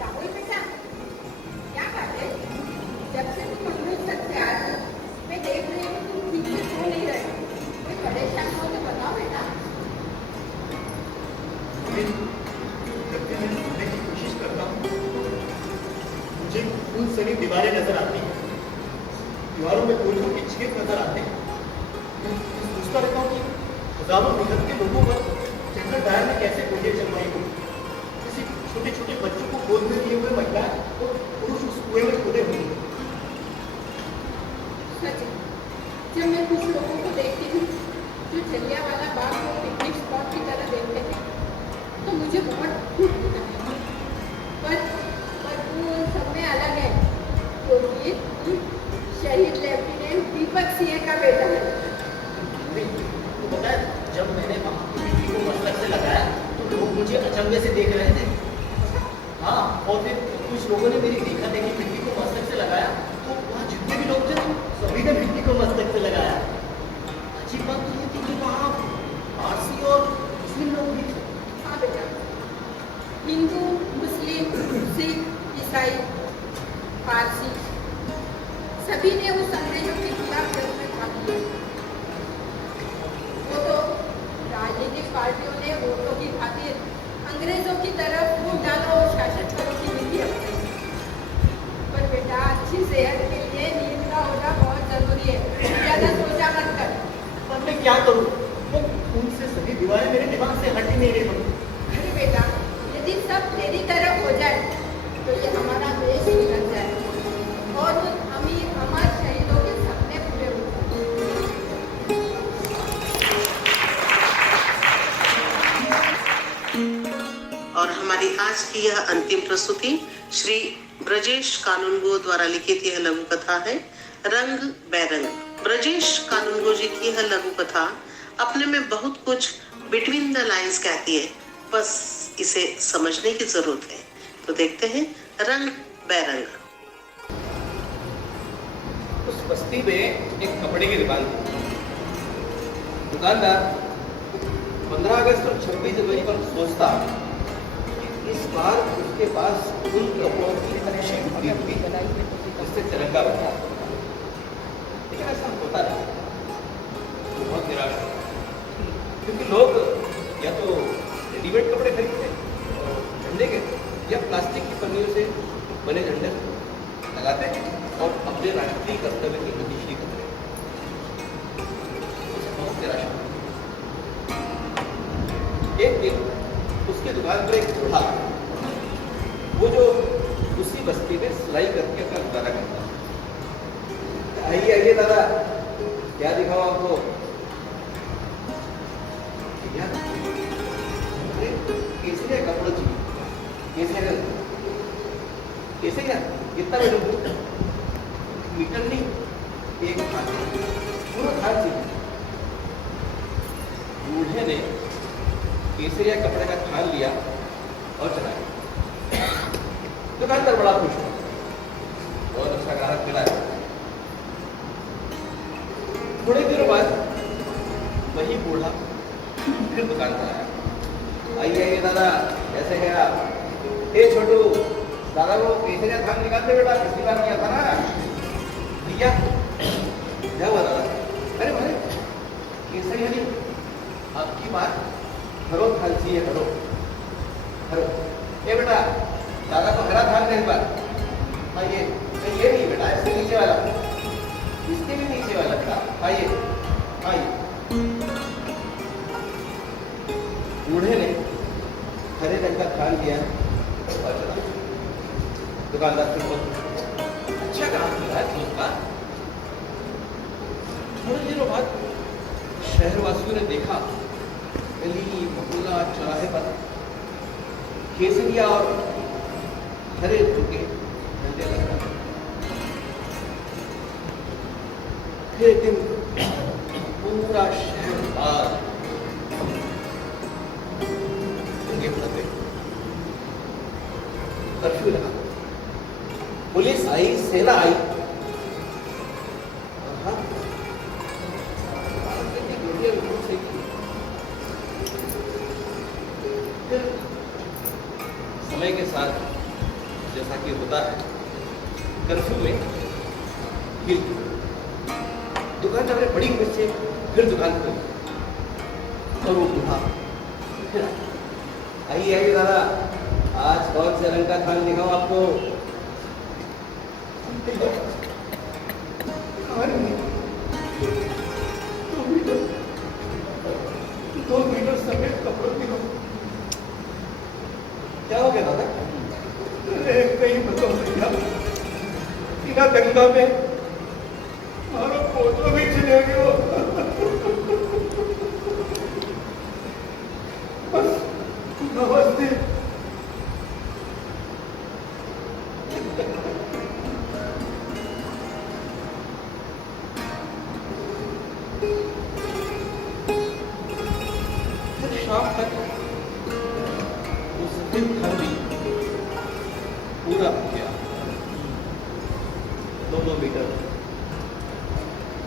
राहुल बेटा, क्या बात है? जब से तुम अमृतसर से आए हो, मैं देख रही हूँ तुम ठीक से सो नहीं रहे हो। कोई परेशान हो तो बताओ बेटा। जब भी मैं सोने की कोशिश करता हूँ, मुझे खून सनी दीवारें नजर आती हैं। दीवारों में गोलियों के छेद नजर आते हैं। मैं सोचता रहता हूँ कि हजारों निहत्थे के लोगों पर जंगल दायर में कैसे गोलियां चलवाई होंगी। किसी छोटे छोटे बच्चों को गोद में लिए हुए महिलाएं और पुरुष उस कुएं में कूदे होंगे। सच है, जब मैं कुछ लोगों को देखती हूँ जो जलियांवाला बाग को पिकनिक स्पॉट की तरह देखते हैं, तो मुझे बहुत दुख होता है। पर वो सब में अलग है, क्योंकि शहीद लेफ्टिनेंट दीपक सिंह का बेटा है। तो पता है, जब मैंने वहाँ की बेटी को मस्तक से लगाया तो लोग मुझे और फिर कुछ लोगों ने मेरी देखा देखी मिट्टी को मस्तक से लगाया, तो वहाँ जितने भी लोग थे सभी ने मिट्टी को मस्तक से लगाया। अजीब बात तो ये थी कि वहाँ पारसी और मुस्लिम लोग भी थे। हाँ बेटा, हिंदू, मुस्लिम, सिख, ईसाई, पारसी सभी ने उस अंग्रेजों के खिलाफ जंग में भाग लिया। वो तो राजनीतिक पार्टियों ने वोटों की खातिर अंग्रेजों की तरफ मुंह डालो और शासन करो की नीति अपनाई। पर बेटा, अच्छी सेहत के लिए नींद का होना बहुत जरूरी है। ज्यादा सोचा मत कर। पर मैं क्या करूँ? वो उनसे सभी दीवारें मेरे दिमाग से हट ही नहीं रही। अरे बेटा, यदि सब तेरी तरफ हो जाए तो ये हमारा देश निकल जाए और उन अमीर अमर शहीदों के सपने पूरे हो जाए। और हमारी आज की यह अंतिम प्रस्तुति श्री ब्रजेश कानूनगो द्वारा लिखित यह लघु कथा है रंग बैरंग। ब्रजेश कानूनगो जी की यह लघु कथा अपने में बहुत कुछ बिटवीन द लाइंस कहती है, बस इसे समझने की जरूरत है। तो देखते हैं रंग बैरंग। उस बस्ती में एक कपड़े की दुकान थी। दुकानदार 15 अगस्त और 26 जनवरी पर सोचता कि इस बार उसके पास उन कपड़ों की अच्छी बिक्री हुई जिससे तिरंगा बना। लेकिन ऐसा होता नहीं, तो बहुत निराश था, क्योंकि लोग या तो रेडीमेड कपड़े खरीदते झंडे के, या प्लास्टिक की पन्नियों से बने झंडे लगाते और अपने राष्ट्रीय कर्तव्य की अनदेखी करते। बहुत निराश था। एक दिन उसकी दुकान पर एक बूढ़ा, वो जो उसी बस्ती में सिलाई करके अपना गुजारा करता है। आइए आइए दादा, क्या दिखाओ आपको? अरे केसरिया कपड़ों चाहिए। केसरिया केसरिया कितना मीटर? मीटर नहीं, एक थान, पूरा थान चाहिए। बूढ़े ने केसरिया कपड़े का थान लिया और चलाया। दुकानदार बड़ा खुश हुआ और उसका ग्राहक मिला। थोड़ी देर बाद वही बूढ़ा फिर दुकान पर आया। आइए आइए दादा, कैसे हैं आप? ए छोटू, दादा वो केसरिया थान निकालते बेटा, पिछली बार किया था ना भैया। क्या हुआ दादा? अरे भाई केसरिया नहीं, आपकी बात हरो थाल चाहिए, हरो हरो। ए बेटा, दादा को हरा थाल नहीं बात। आइए, ये नहीं बेटा, इससे नीचे वाला, इसके भी नीचे वाला था। आइए आइए। बूढ़े ने हरे रंग का थाल लिया और चला। दुकानदार फिर बहुत अच्छा काम किया है। थोड़ी देर बाद शहरवासियों ने देखा गली मोहल्ला चौराहे पर केसरिया और हरे रंग के झंडे लग रहे। फिर एक दिन पूरा शहर बार कर्फ्यू लगा, पुलिस आई, सेना आई। समय के साथ जैसा कि होता है, कर्फ्यू में हिल दुकानदार ने बड़ी उम्मीद से फिर दुकान खोली और वो बूढ़ा फिर आइए आइए दादा, आज कौन से रंग का थान दिखाऊं आपको? दो मीटर सफेद कपड़ों की क्या हो गया दादा? कहीं बताओ भैया, बिना दंगा में हमारा फोटो भी चले गए। बस नमस्ते। शाम तक उस दिन ठंडी मीटर,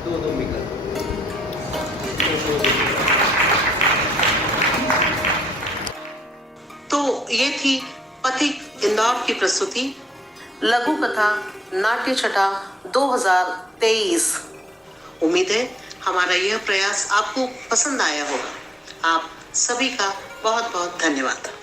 2-2 मीटर। तो ये थी पथिक इंदौर की प्रस्तुति लघु कथा नाट्य छटा 2023। उम्मीद है हमारा यह प्रयास आपको पसंद आया होगा। आप सभी का बहुत बहुत धन्यवाद।